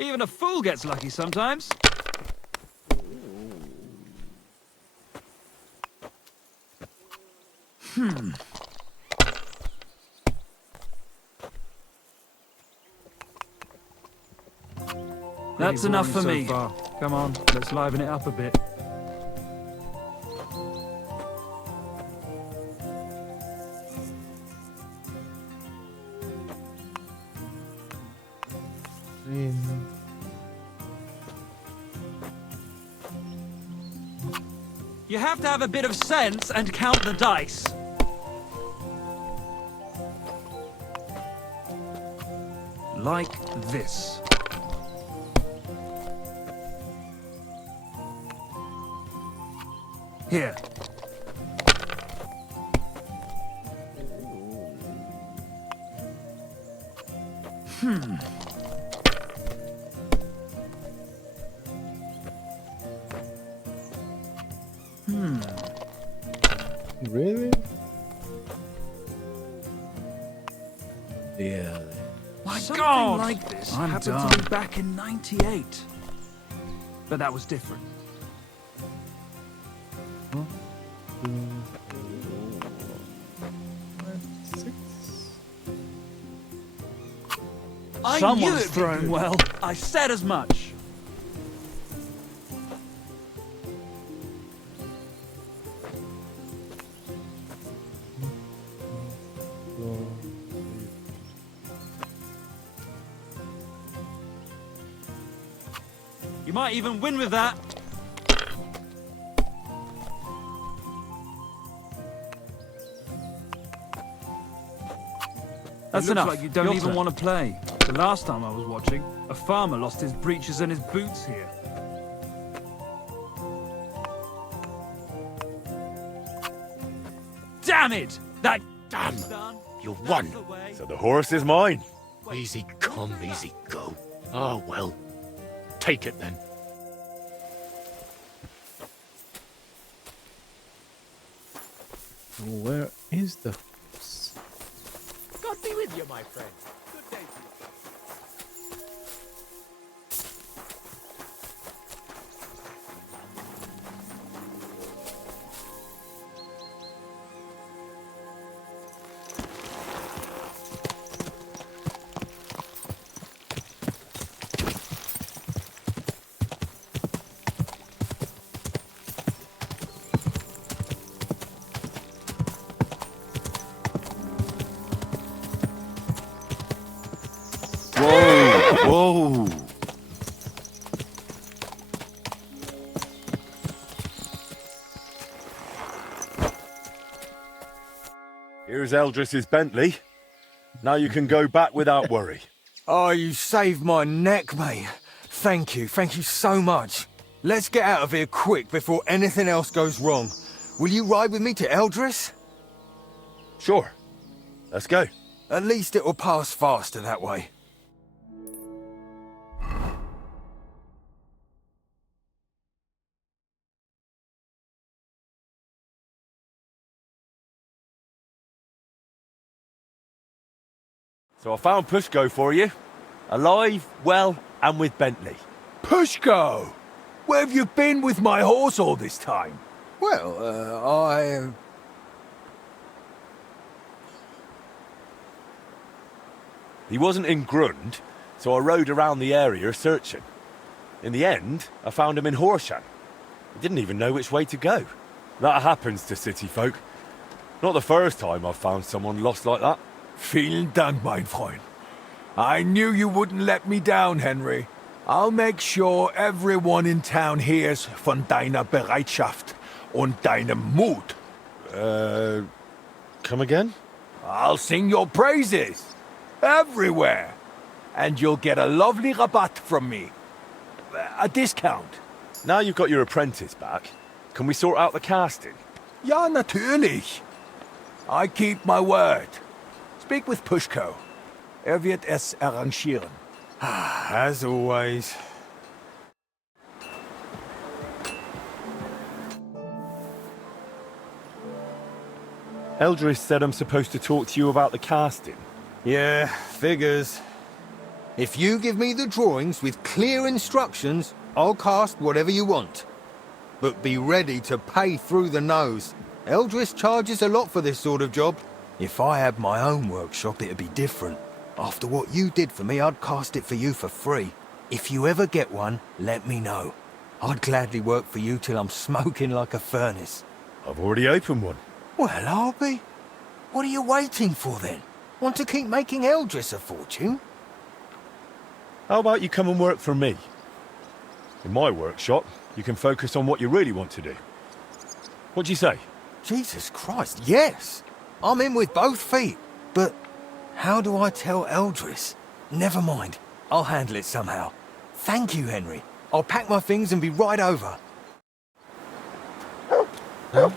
Even a fool gets lucky sometimes. That's enough for me. Come on, let's liven it up a bit. You have to have a bit of sense and count the dice. Like this. Here. Really? Yeah. My God! Like this happened to me back in '98. But that was different. Someone's throwing well. I said as much. You might even win with that. That's enough. Like you don't even want to play. The last time I was watching, a farmer lost his breeches and his boots here. Damn it! That damn! You won. So the horse is mine. Easy come, easy go. Oh well. Take it then. Where is the horse? God be with you, my friend. Good day to you. Whoa! Here's Eldris's Bentley. Now you can go back without worry. Oh, you saved my neck, mate. Thank you so much. Let's get out of here quick before anything else goes wrong. Will you ride with me to Eldris? Sure. Let's go. At least it'll pass faster that way. So I found Pushko for you. Alive, well, and with Bentley. Pushko! Where have you been with my horse all this time? Well, He wasn't in Grund, so I rode around the area searching. In the end, I found him in Horshan. He didn't even know which way to go. That happens to city folk. Not the first time I've found someone lost like that. Vielen Dank, mein Freund. I knew you wouldn't let me down, Henry. I'll make sure everyone in town hears von deiner Bereitschaft und deinem Mut. Come again? I'll sing your praises. Everywhere. And you'll get a lovely rabatt from me. A discount. Now you've got your apprentice back, can we sort out the casting? Ja, natürlich. I keep my word. Speak with Pushko. Wird es arrangieren. as always. Eldris said I'm supposed to talk to you about the casting. Yeah, figures. If you give me the drawings with clear instructions, I'll cast whatever you want. But be ready to pay through the nose. Eldris charges a lot for this sort of job. If I had my own workshop, it'd be different. After what you did for me, I'd cast it for you for free. If you ever get one, let me know. I'd gladly work for you till I'm smoking like a furnace. I've already opened one. Well, I'll be. What are you waiting for then? Want to keep making Eldris a fortune? How about you come and work for me? In my workshop, you can focus on what you really want to do. What do you say? Jesus Christ, yes! I'm in with both feet. But how do I tell Eldris? Never mind. I'll handle it somehow. Thank you, Henry. I'll pack my things and be right over. Huh?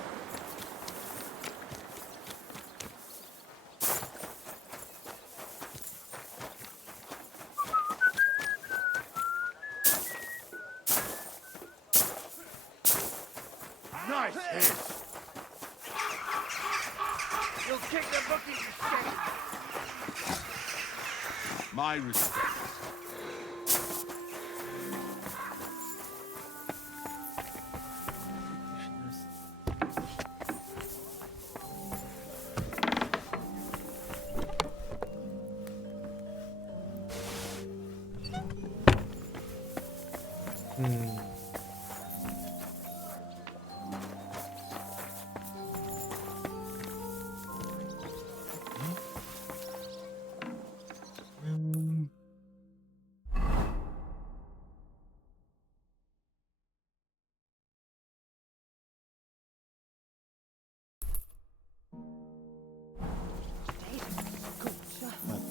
Nice hit. You'll kick the bookie, you shit. My respect.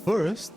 First,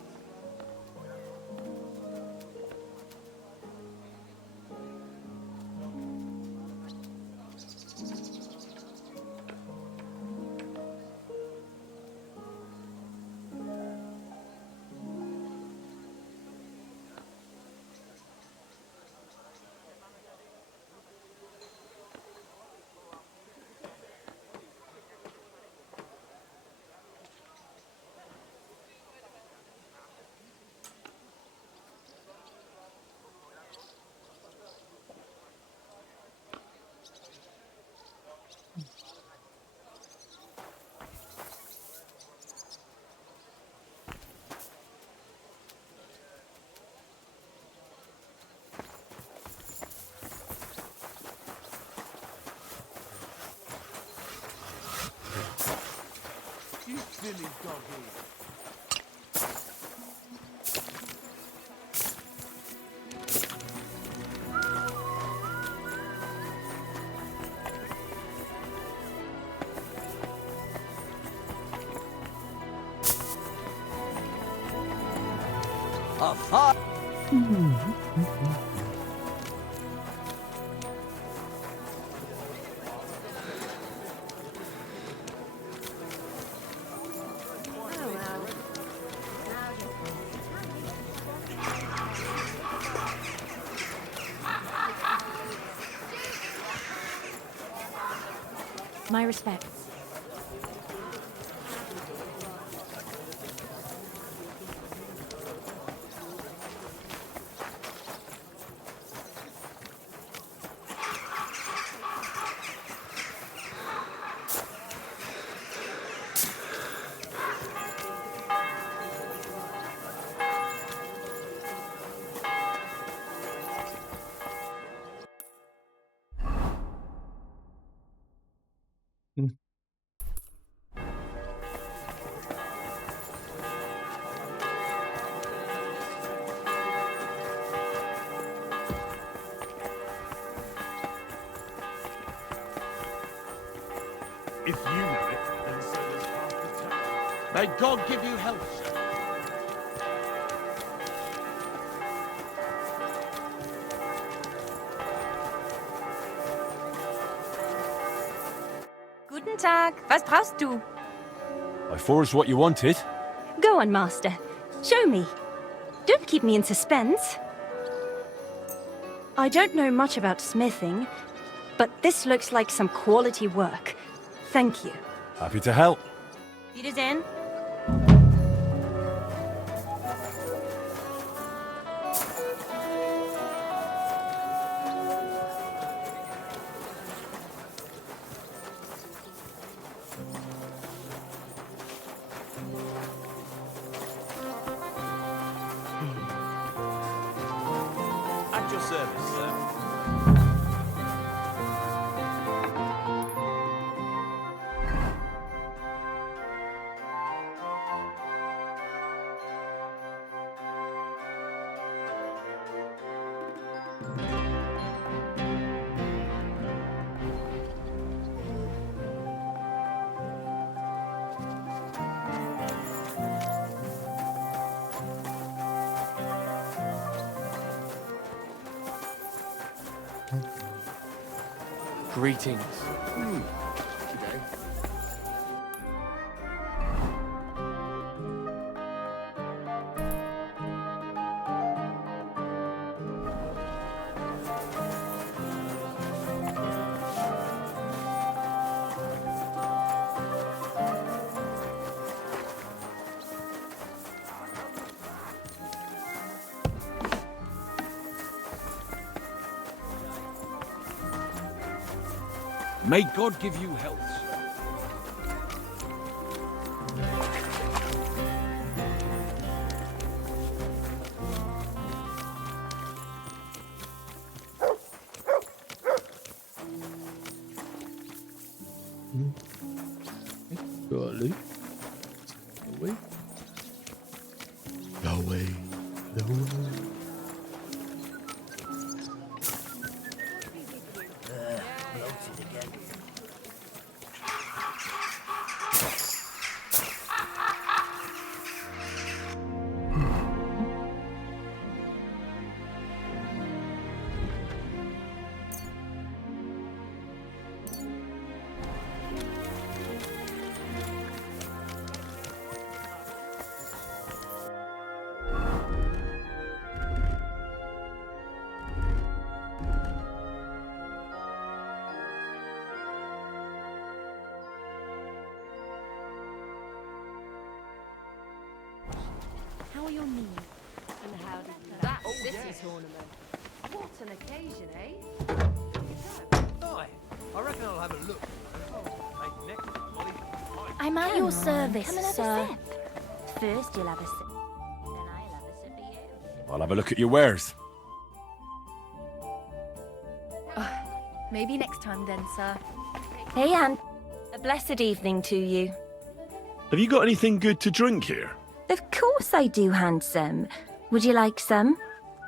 You silly doggy. My respects. If you know it, then so does half the town. May God give you health, sir. Guten Tag. Was brauchst du? By force what you wanted. Go on, master. Show me. Don't keep me in suspense. I don't know much about smithing, but this looks like some quality work. Thank you. Happy to help. Wiedersehen. At your service, sir. Greetings. Today. May God give you health. Go on, Luke. Away. Go away. Go away. Bloated again. How are your knees? And how did that city tournament? What an occasion, eh? Aye, I reckon I'll have a look. I'm at your service, Come and have sir. a sip. First you'll have a sip, then I'll have a sip of you. I'll have a look at your wares. Maybe next time then, sir. Hey, Anne. A blessed evening to you. Have you got anything good to drink here? Of course I do, handsome. Would you like some?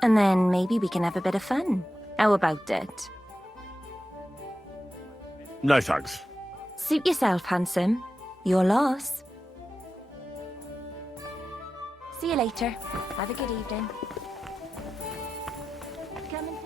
And then maybe we can have a bit of fun. How about it? No thanks. Suit yourself, handsome. Your loss. See you later. Have a good evening. Come and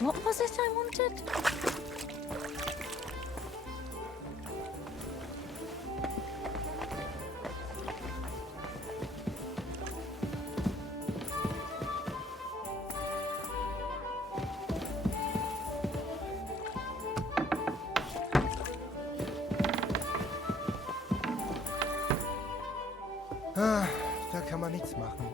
What was it I wanted? Ah, da kann man nichts machen.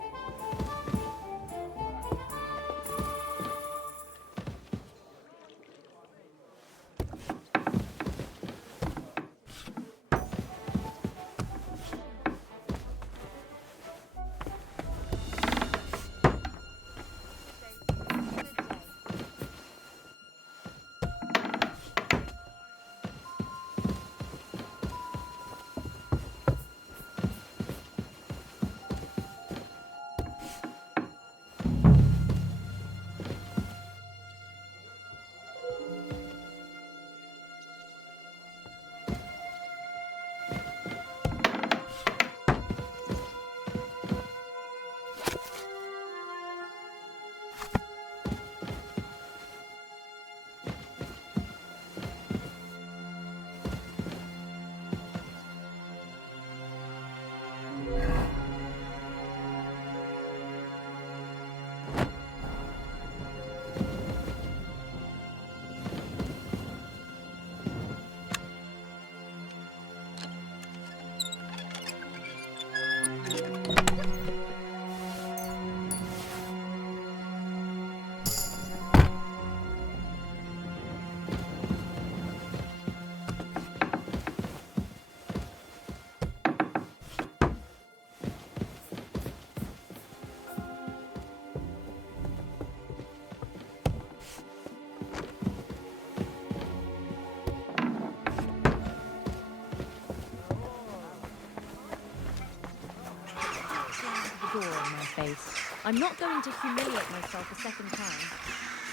Door in my face. I'm not going to humiliate myself a second time.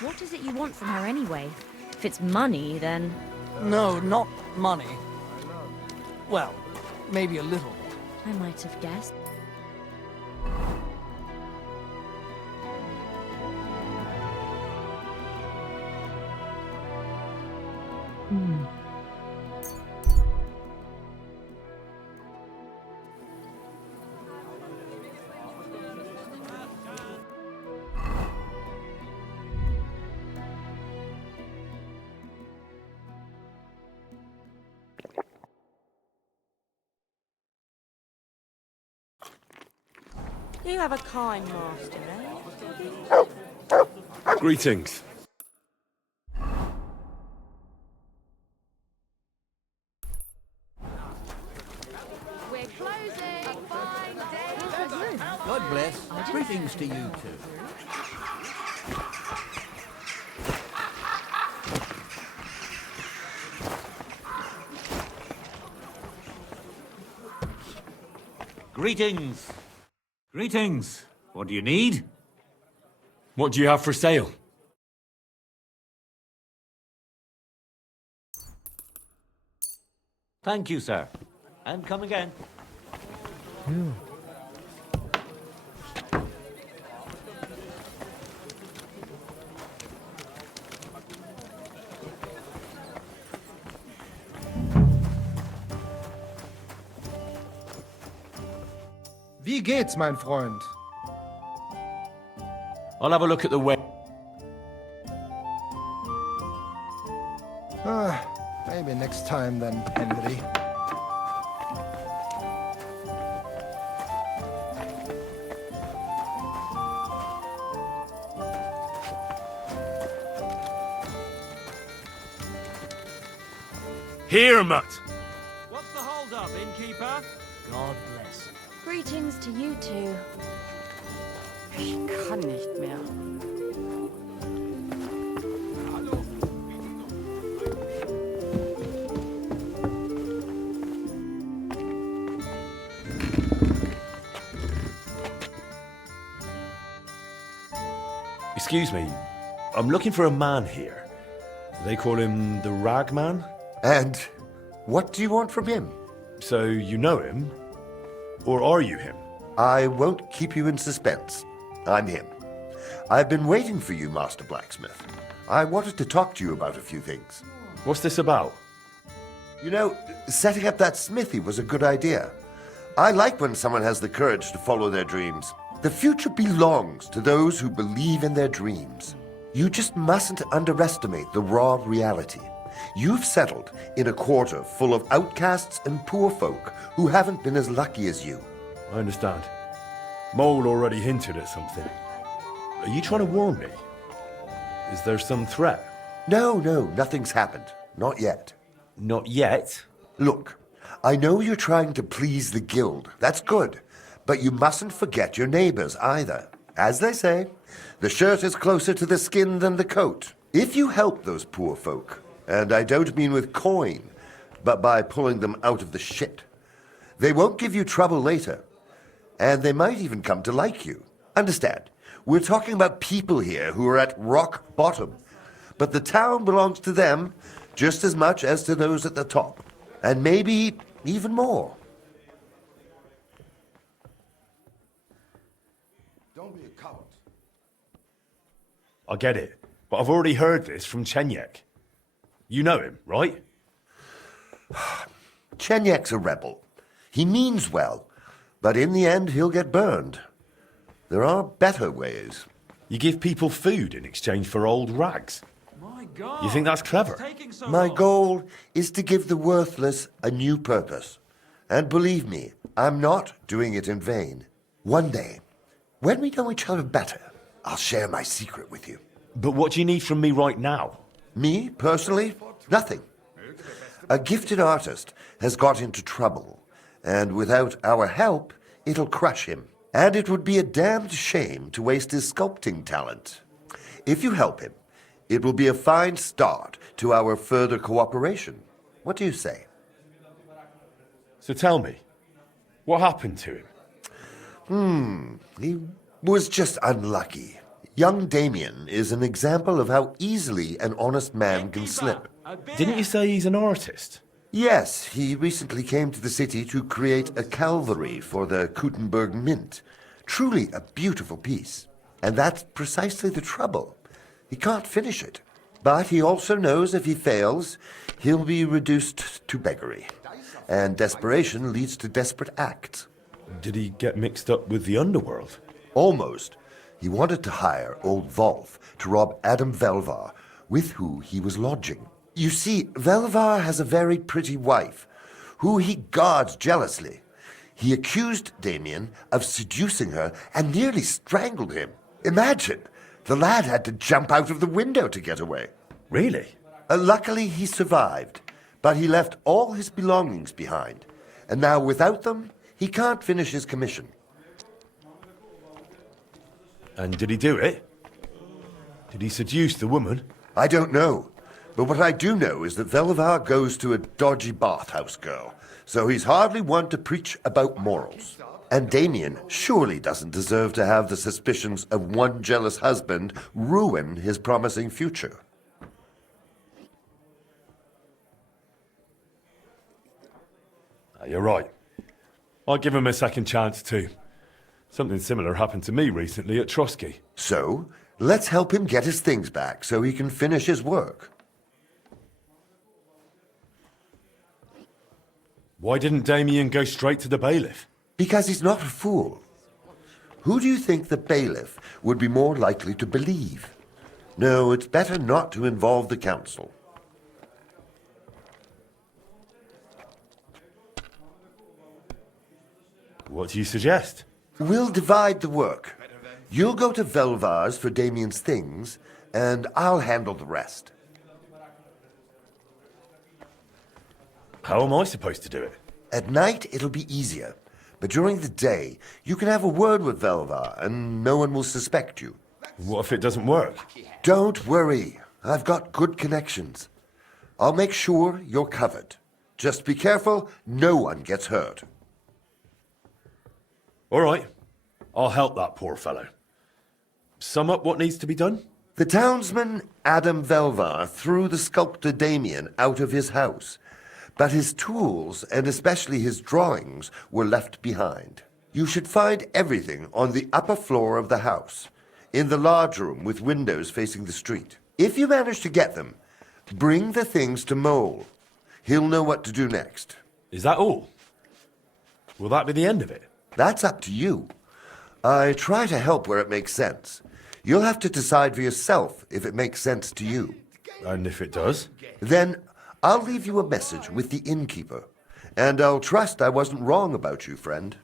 What is it you want from her anyway? If it's money, then... No, not money. Well, maybe a little. I might have guessed. You have a kind master, eh? Greetings. We're closing. Fine day. God bless. Greetings to you too. Greetings. Greetings. What do you need? What do you have for sale? Thank you, sir. And come again. Wie geht's, mein Freund? I'll have a look at the web. Maybe next time then, Henry. Here, Mutt. What's the hold-up, innkeeper? God bless. Greetings to you too. Ich kann nicht mehr. Excuse me, I'm looking for a man here. They call him the Ragman? And what do you want from him? So you know him? Or are you him? I won't keep you in suspense. I'm him. I've been waiting for you, Master Blacksmith. I wanted to talk to you about a few things. What's this about? You know, setting up that smithy was a good idea. I like when someone has the courage to follow their dreams. The future belongs to those who believe in their dreams. You just mustn't underestimate the raw reality. You've settled in a quarter full of outcasts and poor folk who haven't been as lucky as you. I understand. Mole already hinted at something. Are you trying to warn me? Is there some threat? No, nothing's happened. Not yet. Not yet? Look, I know you're trying to please the guild. That's good. But you mustn't forget your neighbors either. As they say, the shirt is closer to the skin than the coat. If you help those poor folk, and I don't mean with coin, but by pulling them out of the shit, they won't give you trouble later. And they might even come to like you. Understand, we're talking about people here who are at rock bottom. But the town belongs to them just as much as to those at the top. And maybe even more. Don't be a coward. I get it, but I've already heard this from Chenyek. You know him, right? Chenyek's a rebel. He means well, but in the end he'll get burned. There are better ways. You give people food in exchange for old rags. My God, you think that's clever? My goal is to give the worthless a new purpose. And believe me, I'm not doing it in vain. One day, when we know each other better, I'll share my secret with you. But what do you need from me right now? Me, personally? Nothing. A gifted artist has got into trouble, and without our help, it'll crush him. And it would be a damned shame to waste his sculpting talent. If you help him, it will be a fine start to our further cooperation. What do you say? So tell me, what happened to him? He was just unlucky. Young Damien is an example of how easily an honest man can slip. Didn't you say he's an artist? Yes, he recently came to the city to create a Calvary for the Kuttenberg Mint. Truly a beautiful piece. And that's precisely the trouble. He can't finish it. But he also knows if he fails, he'll be reduced to beggary. And desperation leads to desperate acts. Did he get mixed up with the underworld? Almost. He wanted to hire old Wolf to rob Adam Velvar, with who he was lodging. You see, Velvar has a very pretty wife, who he guards jealously. He accused Damien of seducing her and nearly strangled him. Imagine, the lad had to jump out of the window to get away. Really? Luckily, he survived, but he left all his belongings behind. And now, without them, he can't finish his commission. And did he do it? Did he seduce the woman? I don't know. But what I do know is that Velvar goes to a dodgy bathhouse girl, so he's hardly one to preach about morals. And Damien surely doesn't deserve to have the suspicions of one jealous husband ruin his promising future. You're right. I'd give him a second chance too. Something similar happened to me recently at Trotsky. So, let's help him get his things back so he can finish his work. Why didn't Damien go straight to the bailiff? Because he's not a fool. Who do you think the bailiff would be more likely to believe? No, it's better not to involve the council. What do you suggest? We'll divide the work. You'll go to Velvar's for Damien's things, and I'll handle the rest. How am I supposed to do it? At night, it'll be easier. But during the day, you can have a word with Velvar, and no one will suspect you. What if it doesn't work? Don't worry. I've got good connections. I'll make sure you're covered. Just be careful no one gets hurt. All right. I'll help that poor fellow. Sum up what needs to be done? The townsman Adam Velvar threw the sculptor Damien out of his house, but his tools, and especially his drawings, were left behind. You should find everything on the upper floor of the house, in the large room with windows facing the street. If you manage to get them, bring the things to Mole. He'll know what to do next. Is that all? Will that be the end of it? That's up to you. I try to help where it makes sense. You'll have to decide for yourself if it makes sense to you. And if it does? Then I'll leave you a message with the innkeeper, and I'll trust I wasn't wrong about you, friend.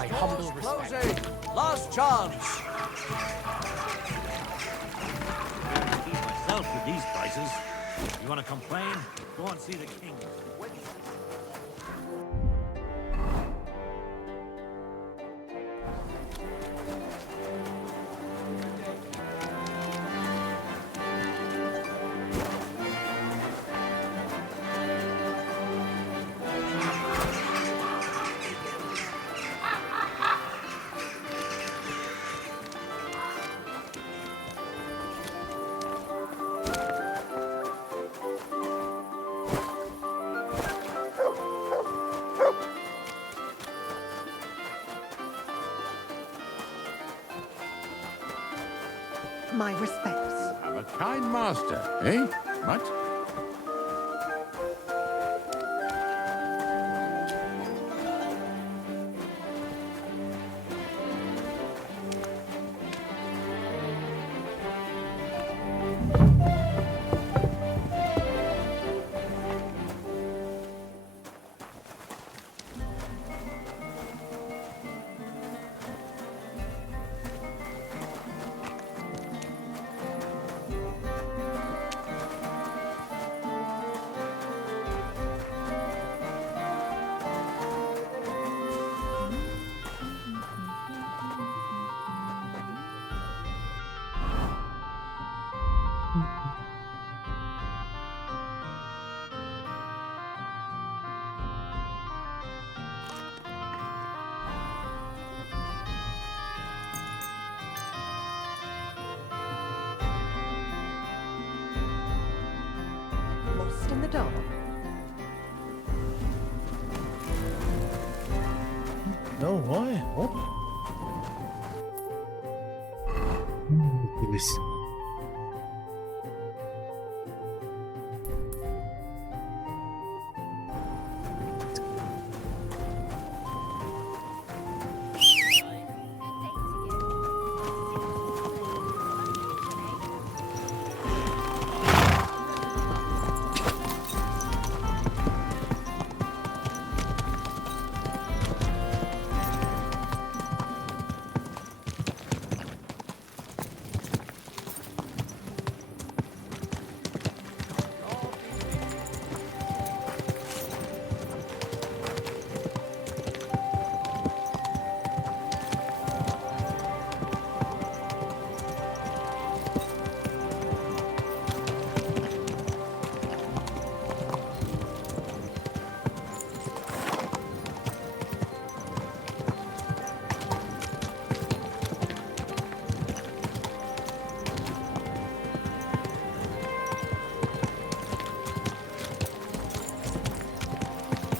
My humble respect. Last chance. Keep myself with these prices. You want to complain? Go and see the king. My respects. Have a kind master, eh? Much? Lost in the dark. No, why? What? Goodness.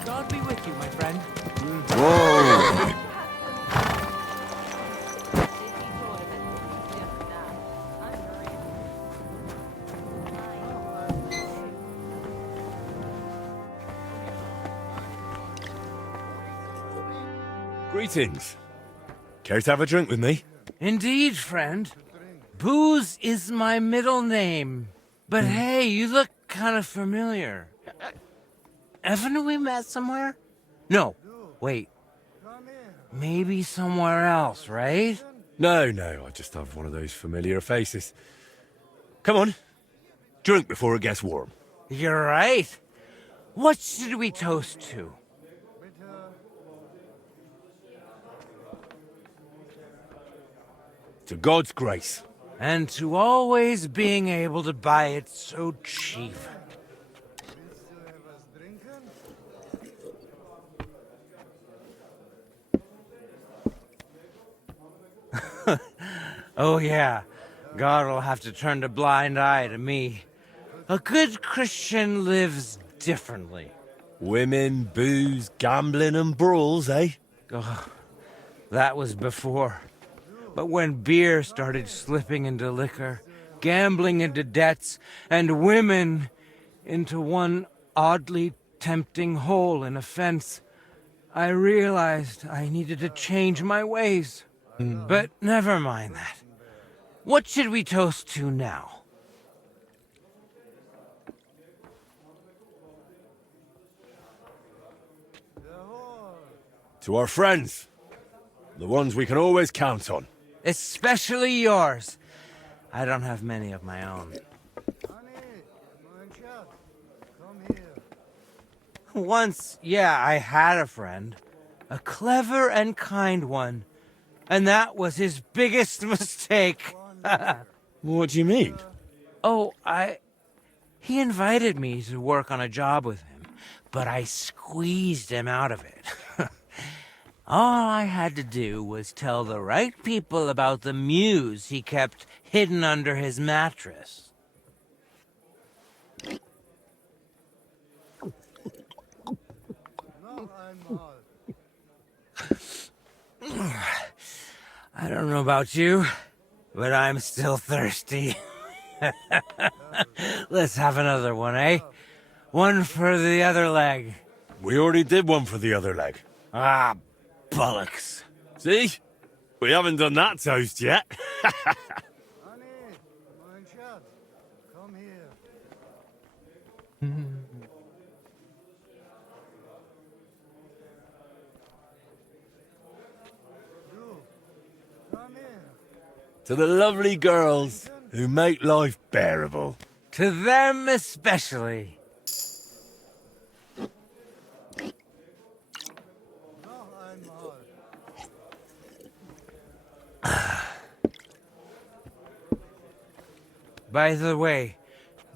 God be with you, my friend. Whoa! Greetings. Care to have a drink with me? Indeed, friend. Booze is my middle name. But hey, you look kind of familiar. Haven't we met somewhere? No, wait. Maybe somewhere else, right? No, I just have one of those familiar faces. Come on. Drink before it gets warm. You're right. What should we toast to? To God's grace. And to always being able to buy it so cheap. Oh yeah, God will have to turn a blind eye to me. A good Christian lives differently. Women, booze, gambling and brawls, eh? Oh, that was before. But when beer started slipping into liquor, gambling into debts, and women into one oddly tempting hole in a fence, I realized I needed to change my ways. But never mind that. What should we toast to now? To our friends. The ones we can always count on. Especially yours. I don't have many of my own. Once, yeah, I had a friend. A clever and kind one. And that was his biggest mistake. What do you mean? Oh, He invited me to work on a job with him, but I squeezed him out of it. All I had to do was tell the right people about the muse he kept hidden under his mattress. I don't know about you, but I'm still thirsty. Let's have another one, eh? One for the other leg. We already did one for the other leg. Ah, bollocks. See? We haven't done that toast yet. Come here. To the lovely girls who make life bearable. To them especially. By the way,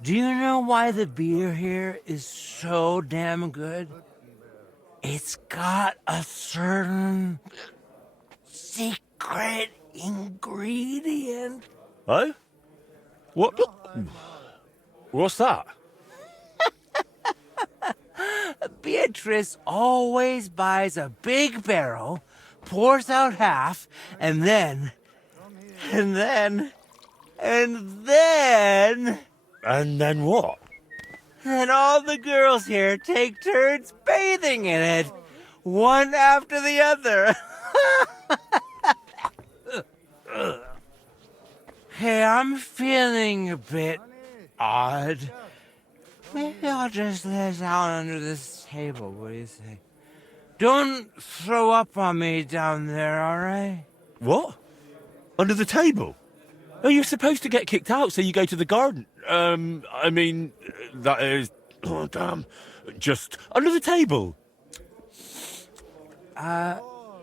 do you know why the beer here is so damn good? It's got a certain secret ingredient. Oh? What? What's that? Beatrice always buys a big barrel, pours out half, and then... And then what? Then all the girls here take turns bathing in it, one after the other. Hey, I'm feeling a bit odd. Maybe I'll just lay down under this table, what do you think? Don't throw up on me down there, alright? What? Under the table? Oh, you're supposed to get kicked out, so you go to the garden. I mean, that is... Oh, damn. Just under the table.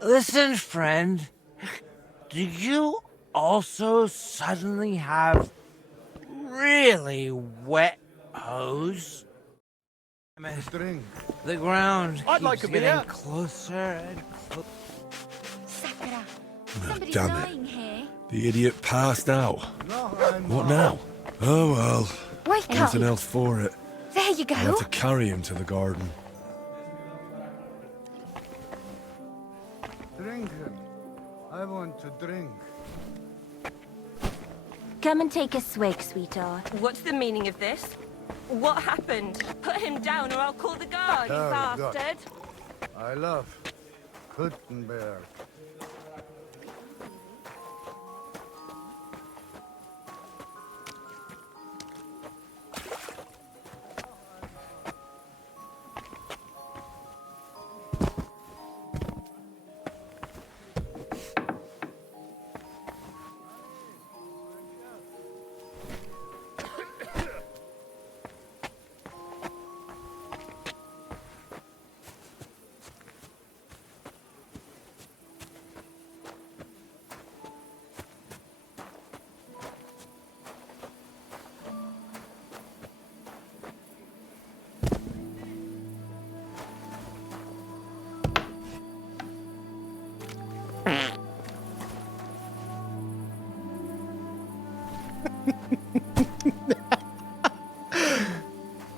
Listen, friend. Do you also suddenly have really wet hose? Drink. The ground I'd keeps like a getting beer. closer and closer. Sakura, Oh, somebody's damn lying it. here. The idiot passed out. What now? Oh, well. Wake up. Nothing else for it. There you go. I'll have to carry him to the garden. Drinking. I want to drink. Come and take a swig, sweetheart. What's the meaning of this? What happened? Put him down or I'll call the guard, you Oh, God. bastard! I love Gutenberg.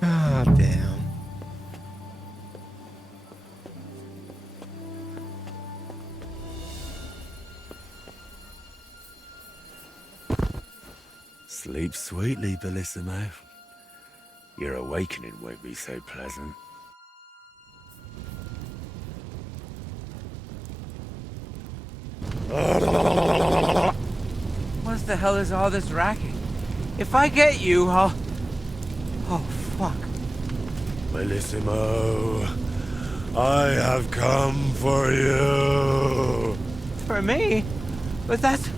Ah, damn. Sleep sweetly, Bellissimo. Your awakening won't be so pleasant. What the hell is all this racket? If I get you, I'll... Oh, fuck. Bellissimo, I have come for you. For me? But that's...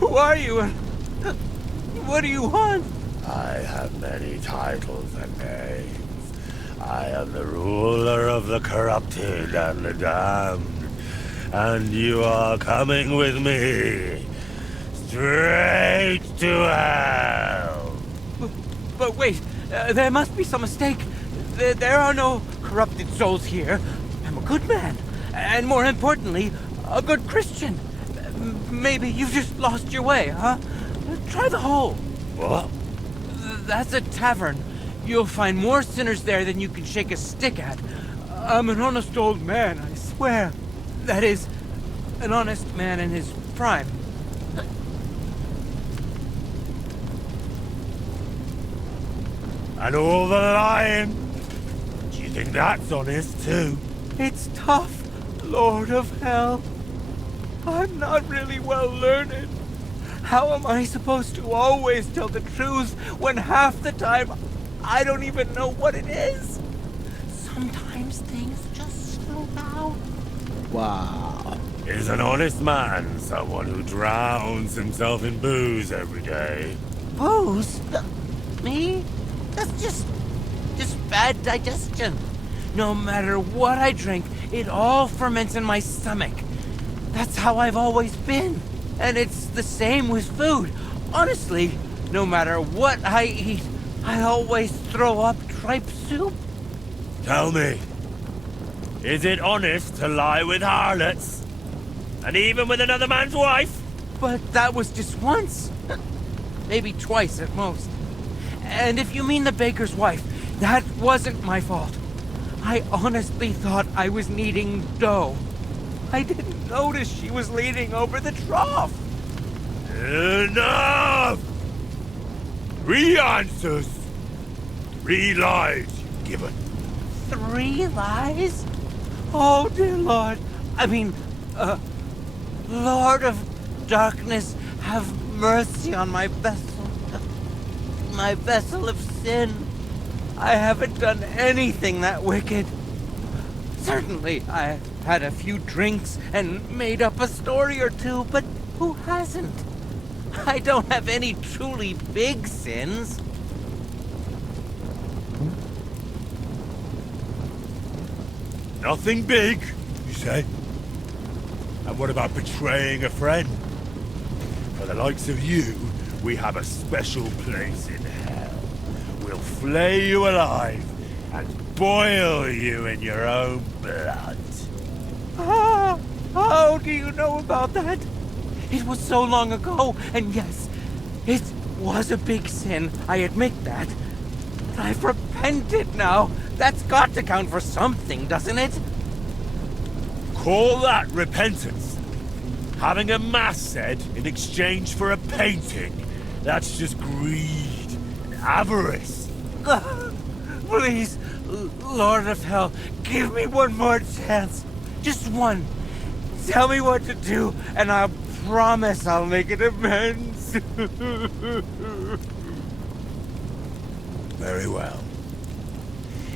Who are you and what do you want? I have many titles and names. I am the ruler of the corrupted and the damned. And you are coming with me. Straight to hell. But wait, there must be some mistake. There are no corrupted souls here. I'm a good man. And more importantly, a good Christian. Maybe you've just lost your way, huh? Try the hole. What? That's a tavern. You'll find more sinners there than you can shake a stick at. I'm an honest old man, I swear. That is, an honest man in his prime. And all the lying? Do you think that's honest too? It's tough, Lord of Hell. I'm not really well learned. How am I supposed to always tell the truth when half the time I don't even know what it is? Sometimes things just slow down. Wow. Is an honest man someone who drowns himself in booze every day? Booze? Me? That's just bad digestion. No matter what I drink, it all ferments in my stomach. That's how I've always been. And it's the same with food. Honestly, no matter what I eat, I always throw up tripe soup. Tell me, is it honest to lie with harlots? And even with another man's wife? But that was just once. Maybe twice at most. And if you mean the baker's wife, that wasn't my fault. I honestly thought I was kneading dough. I didn't notice she was leaning over the trough. Enough! 3 answers. 3 lies you've given. 3 lies? Oh, dear Lord. I mean, Lord of Darkness, have mercy on my vessel of sin. I haven't done anything that wicked. Certainly, I had a few drinks and made up a story or two, but who hasn't? I don't have any truly big sins. Nothing big, you say? And what about betraying a friend? For the likes of you, we have a special place in hell. We'll flay you alive and boil you in your own blood. Ah, how do you know about that? It was so long ago, and yes, it was a big sin, I admit that. But I've repented now. That's got to count for something, doesn't it? Call that repentance? Having a mass said in exchange for a painting? That's just greed and avarice. Please, Lord of Hell, give me one more chance. Just one. Tell me what to do, and I'll promise I'll make it amends. Very well.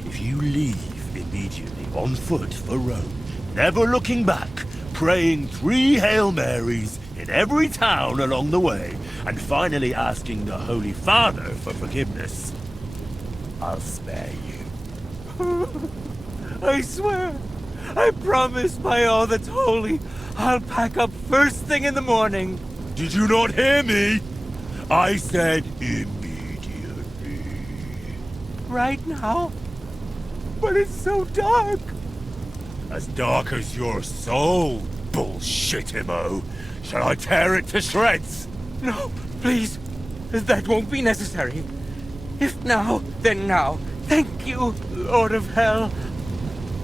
If you leave immediately on foot for Rome, never looking back, praying 3 Hail Marys in every town along the way, and finally asking the Holy Father for forgiveness, I'll spare you. I swear, I promise by all that's holy, I'll pack up first thing in the morning. Did you not hear me? I said immediately. Right now? But it's so dark. As dark as your soul, bullshit-imo. Shall I tear it to shreds? No, please. That won't be necessary. If now, then now. Thank you, Lord of Hell.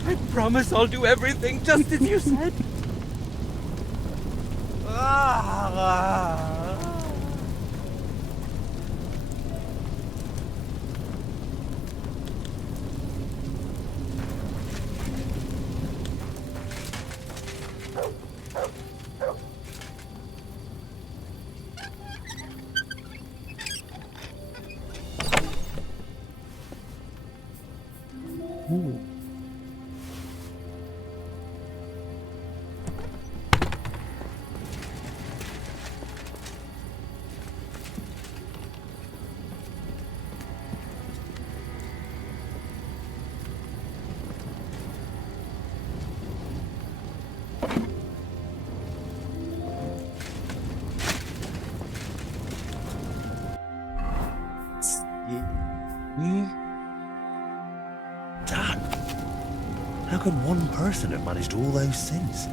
I promise I'll do everything just as you said. Dad, how could one person have managed all those sins?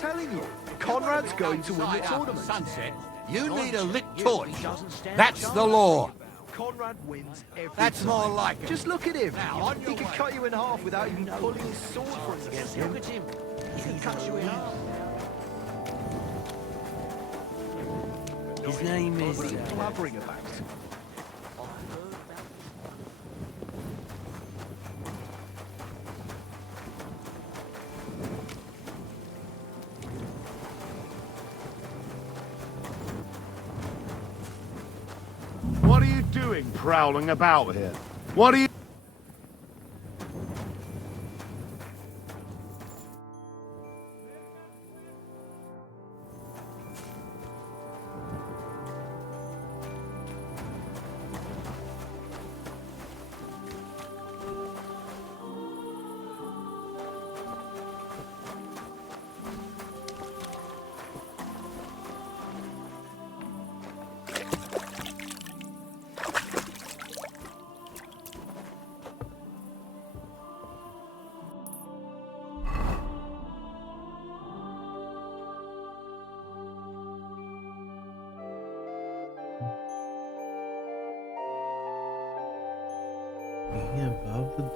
Telling you, Conrad's going to win the tournament. Sunset, you need a lit torch. That's the law. Conrad wins every That's time. more like it. Just look at him. Now, on He your can way. cut you in half without even pulling his sword from against him. Look at him. He can cut you in half. His name is... What's he blabbering about? What are you doing prowling about here? What are you... Here.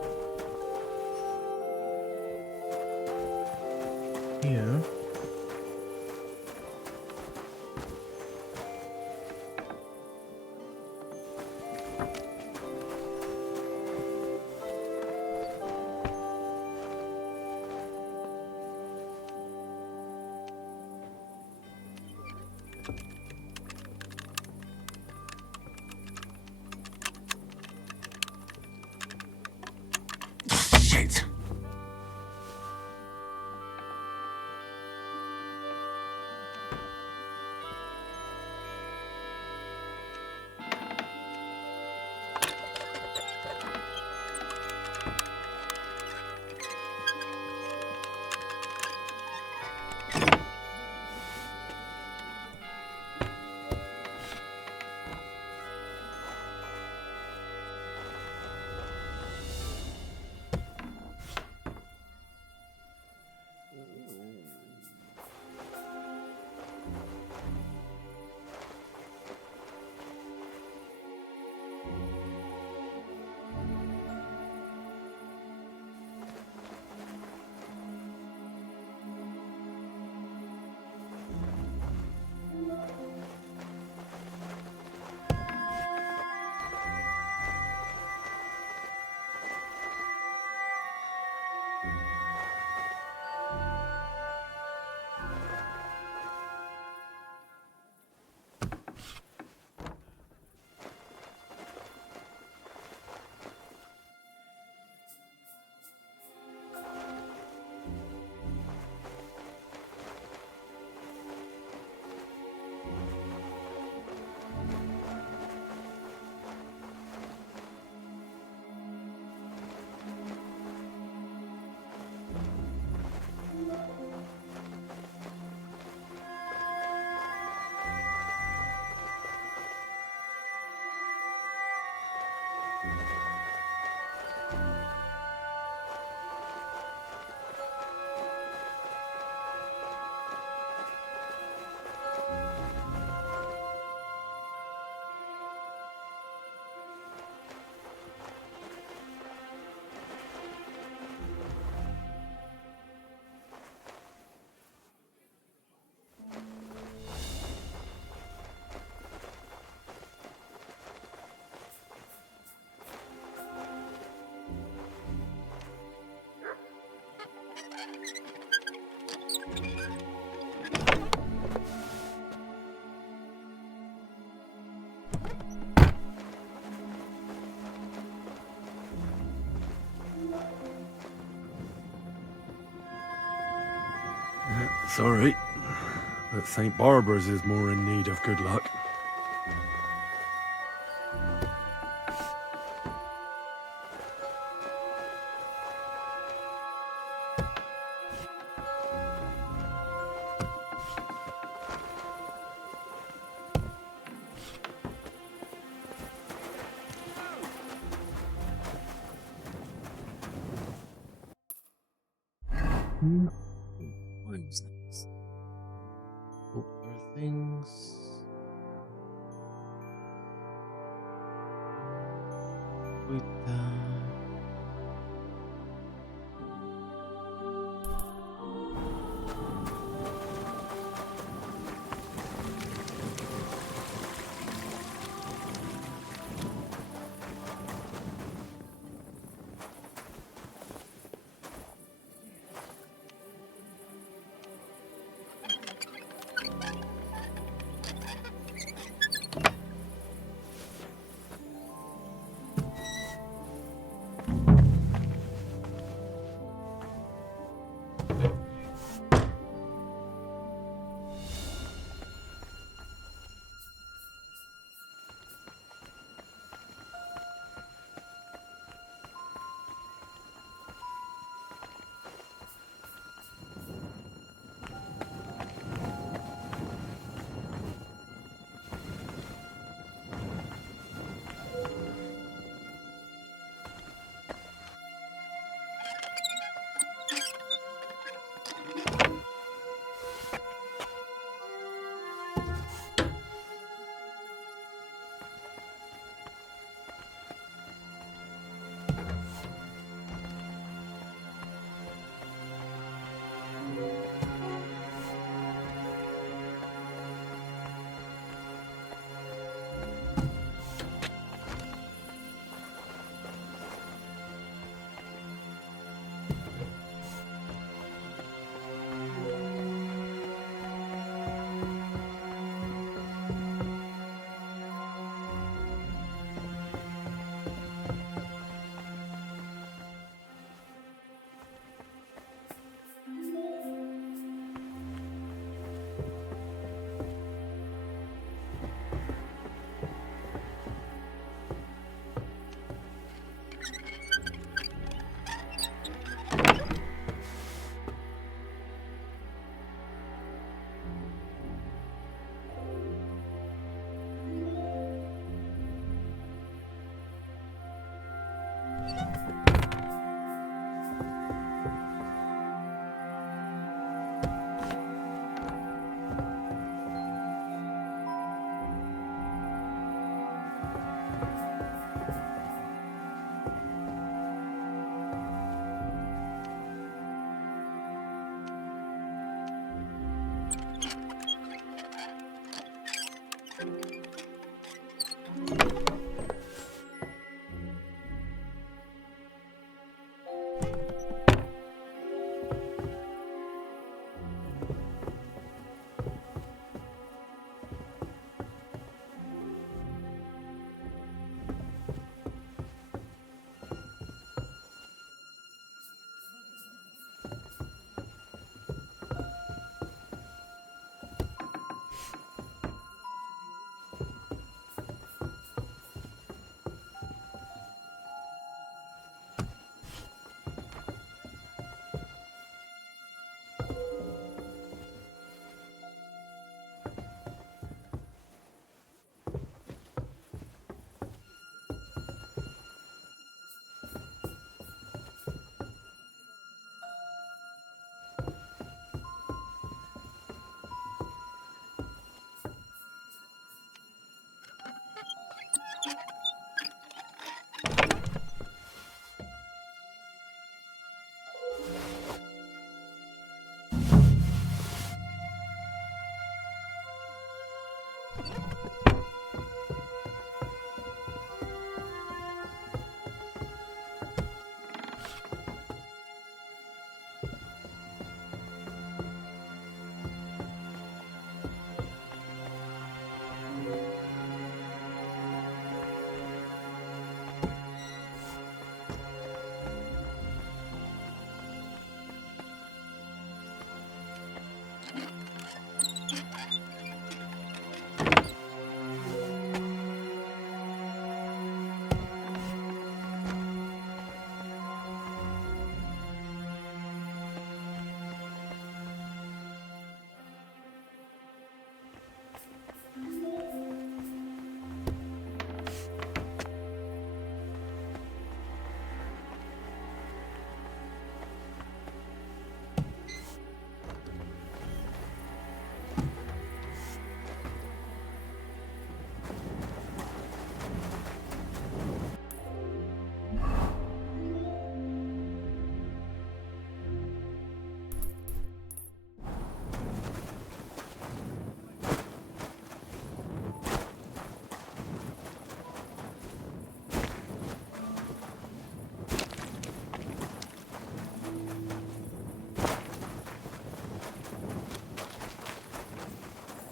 Shit! Sorry, but St. Barbara's is more in need of good luck. What is this? Other things. With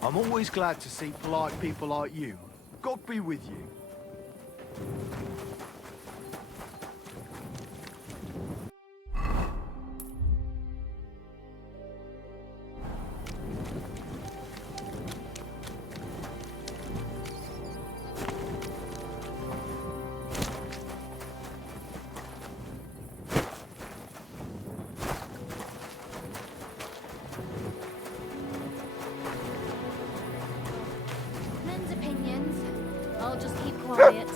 I'm always glad to see polite people like you. God be with you. Men's opinions. I'll just keep quiet.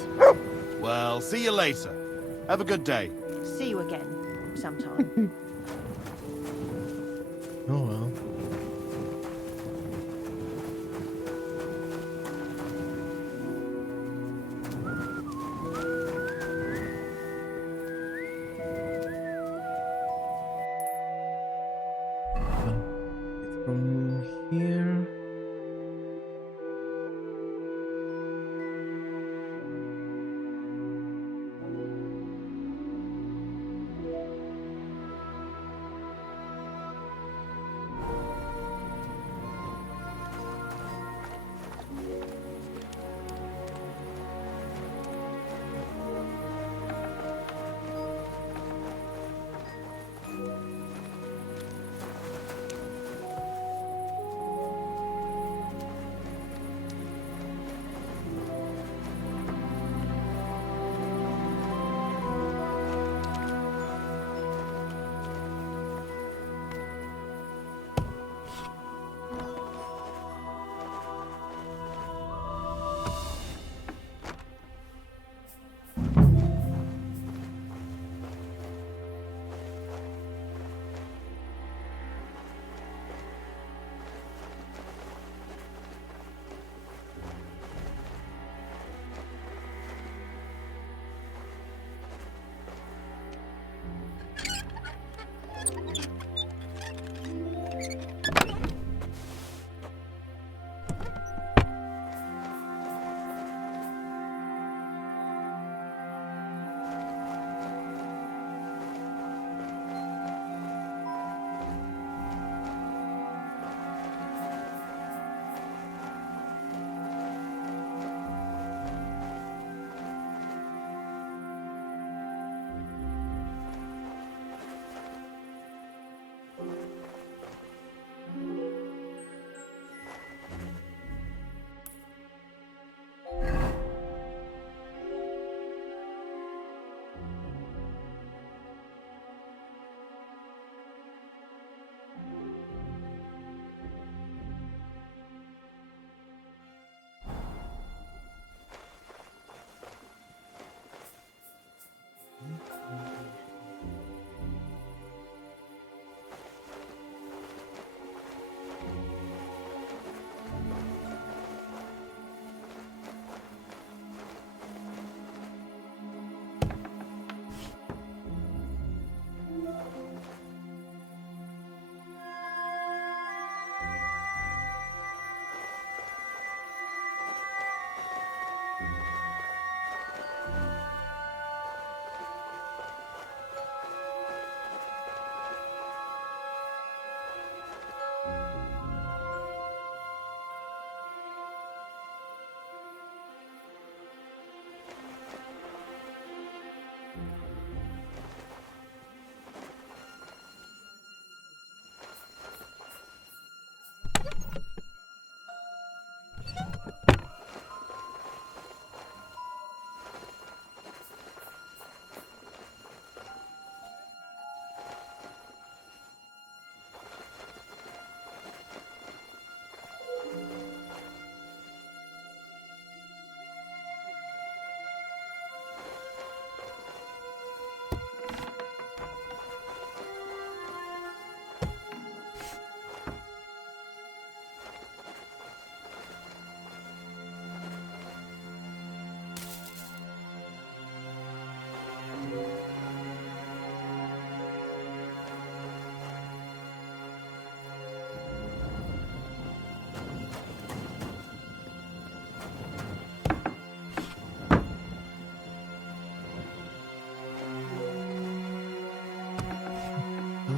Well, see you later. Have a good day. See you again sometime. Oh well. It's from here.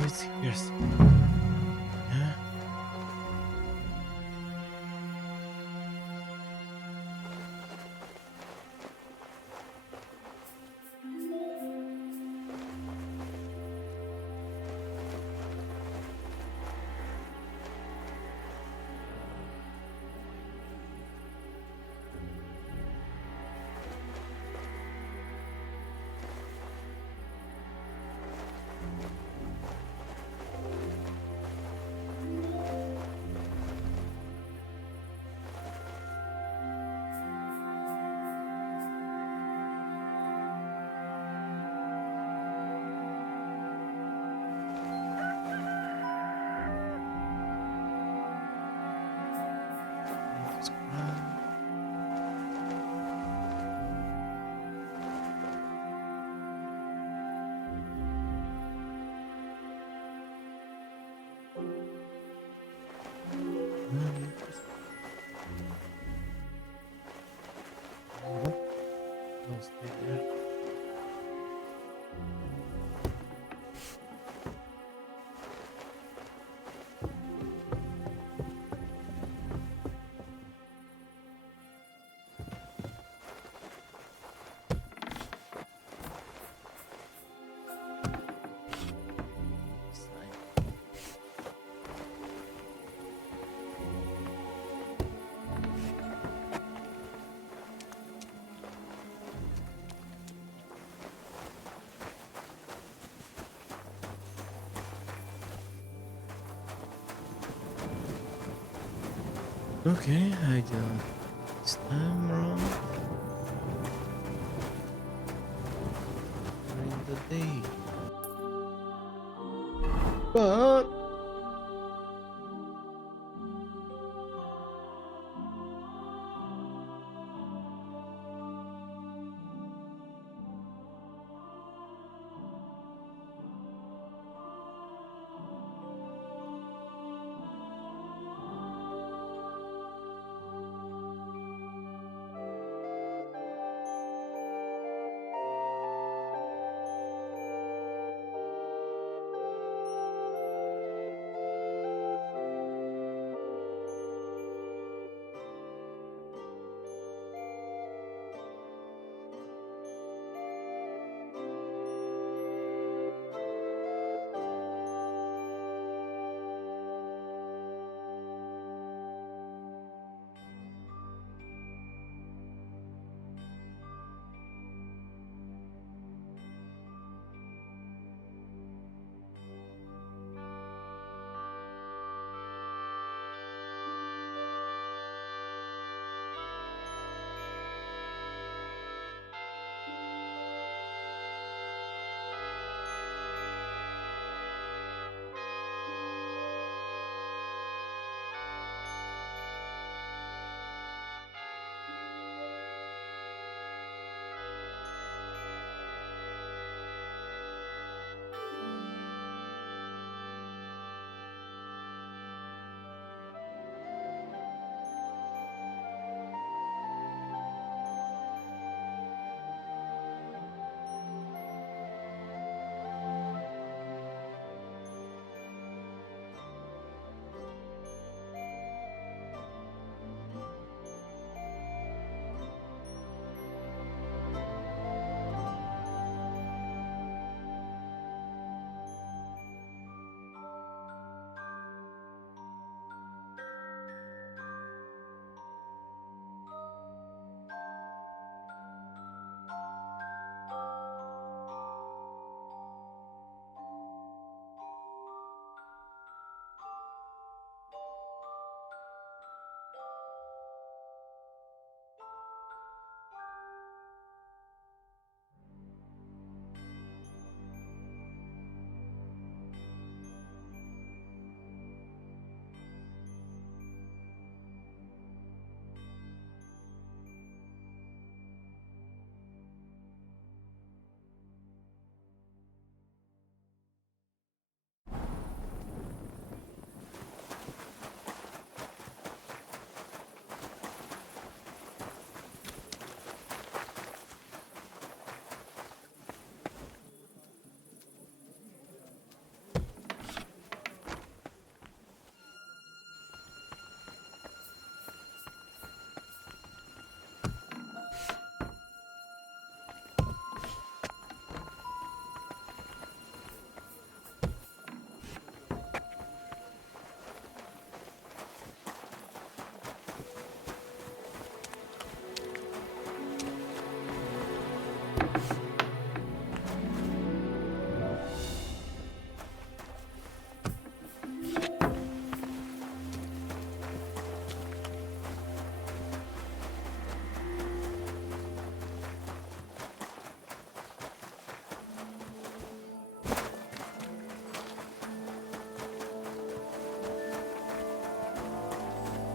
it's yours. Yeah. I'll stay there. Okay, I done this time wrong. During the day. But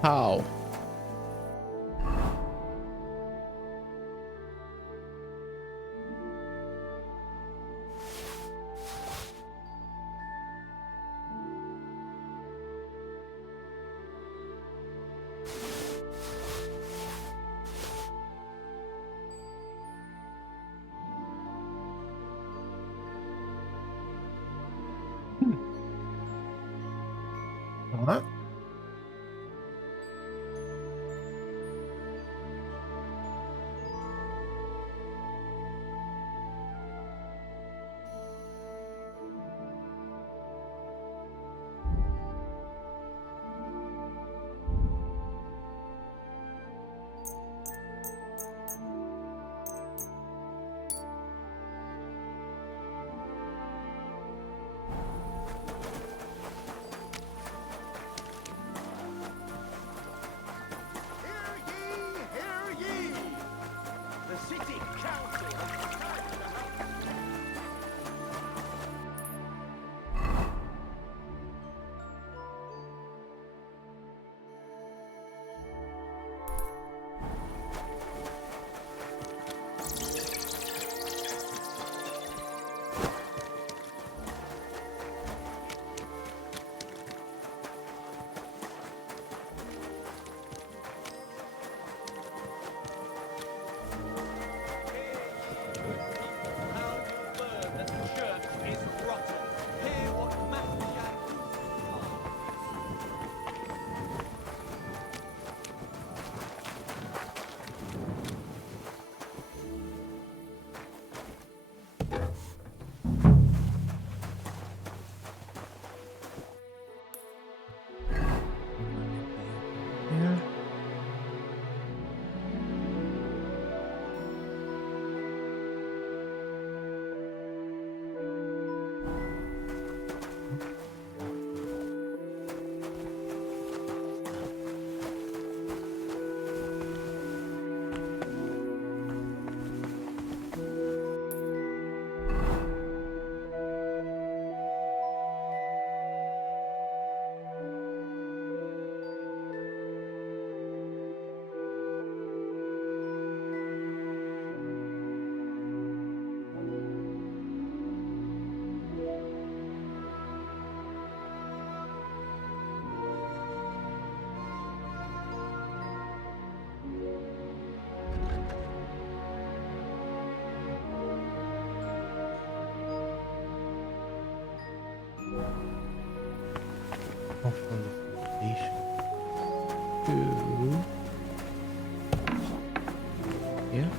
How? Huh? From the foundation to yeah.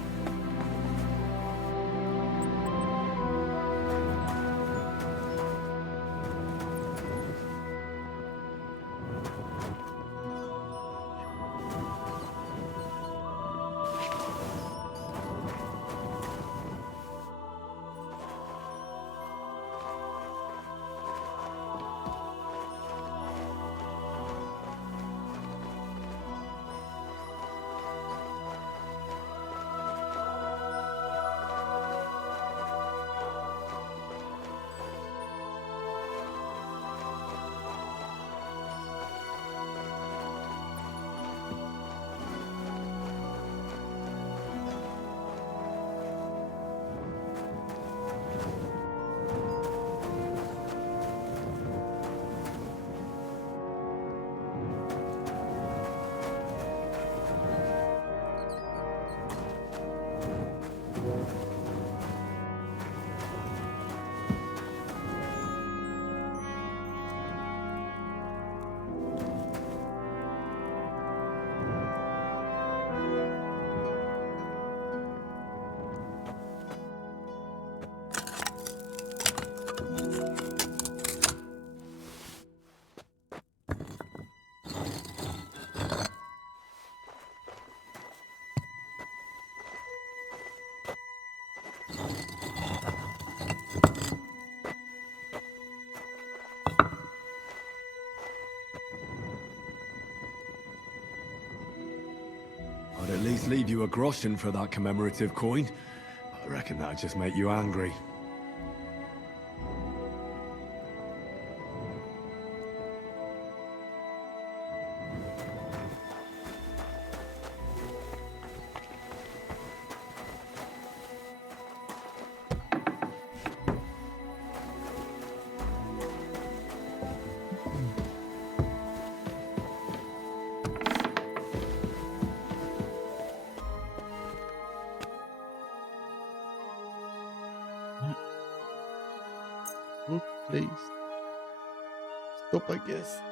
I'd at least leave you a groschen for that commemorative coin. I reckon that'd just make you angry. Please. Stop, I guess.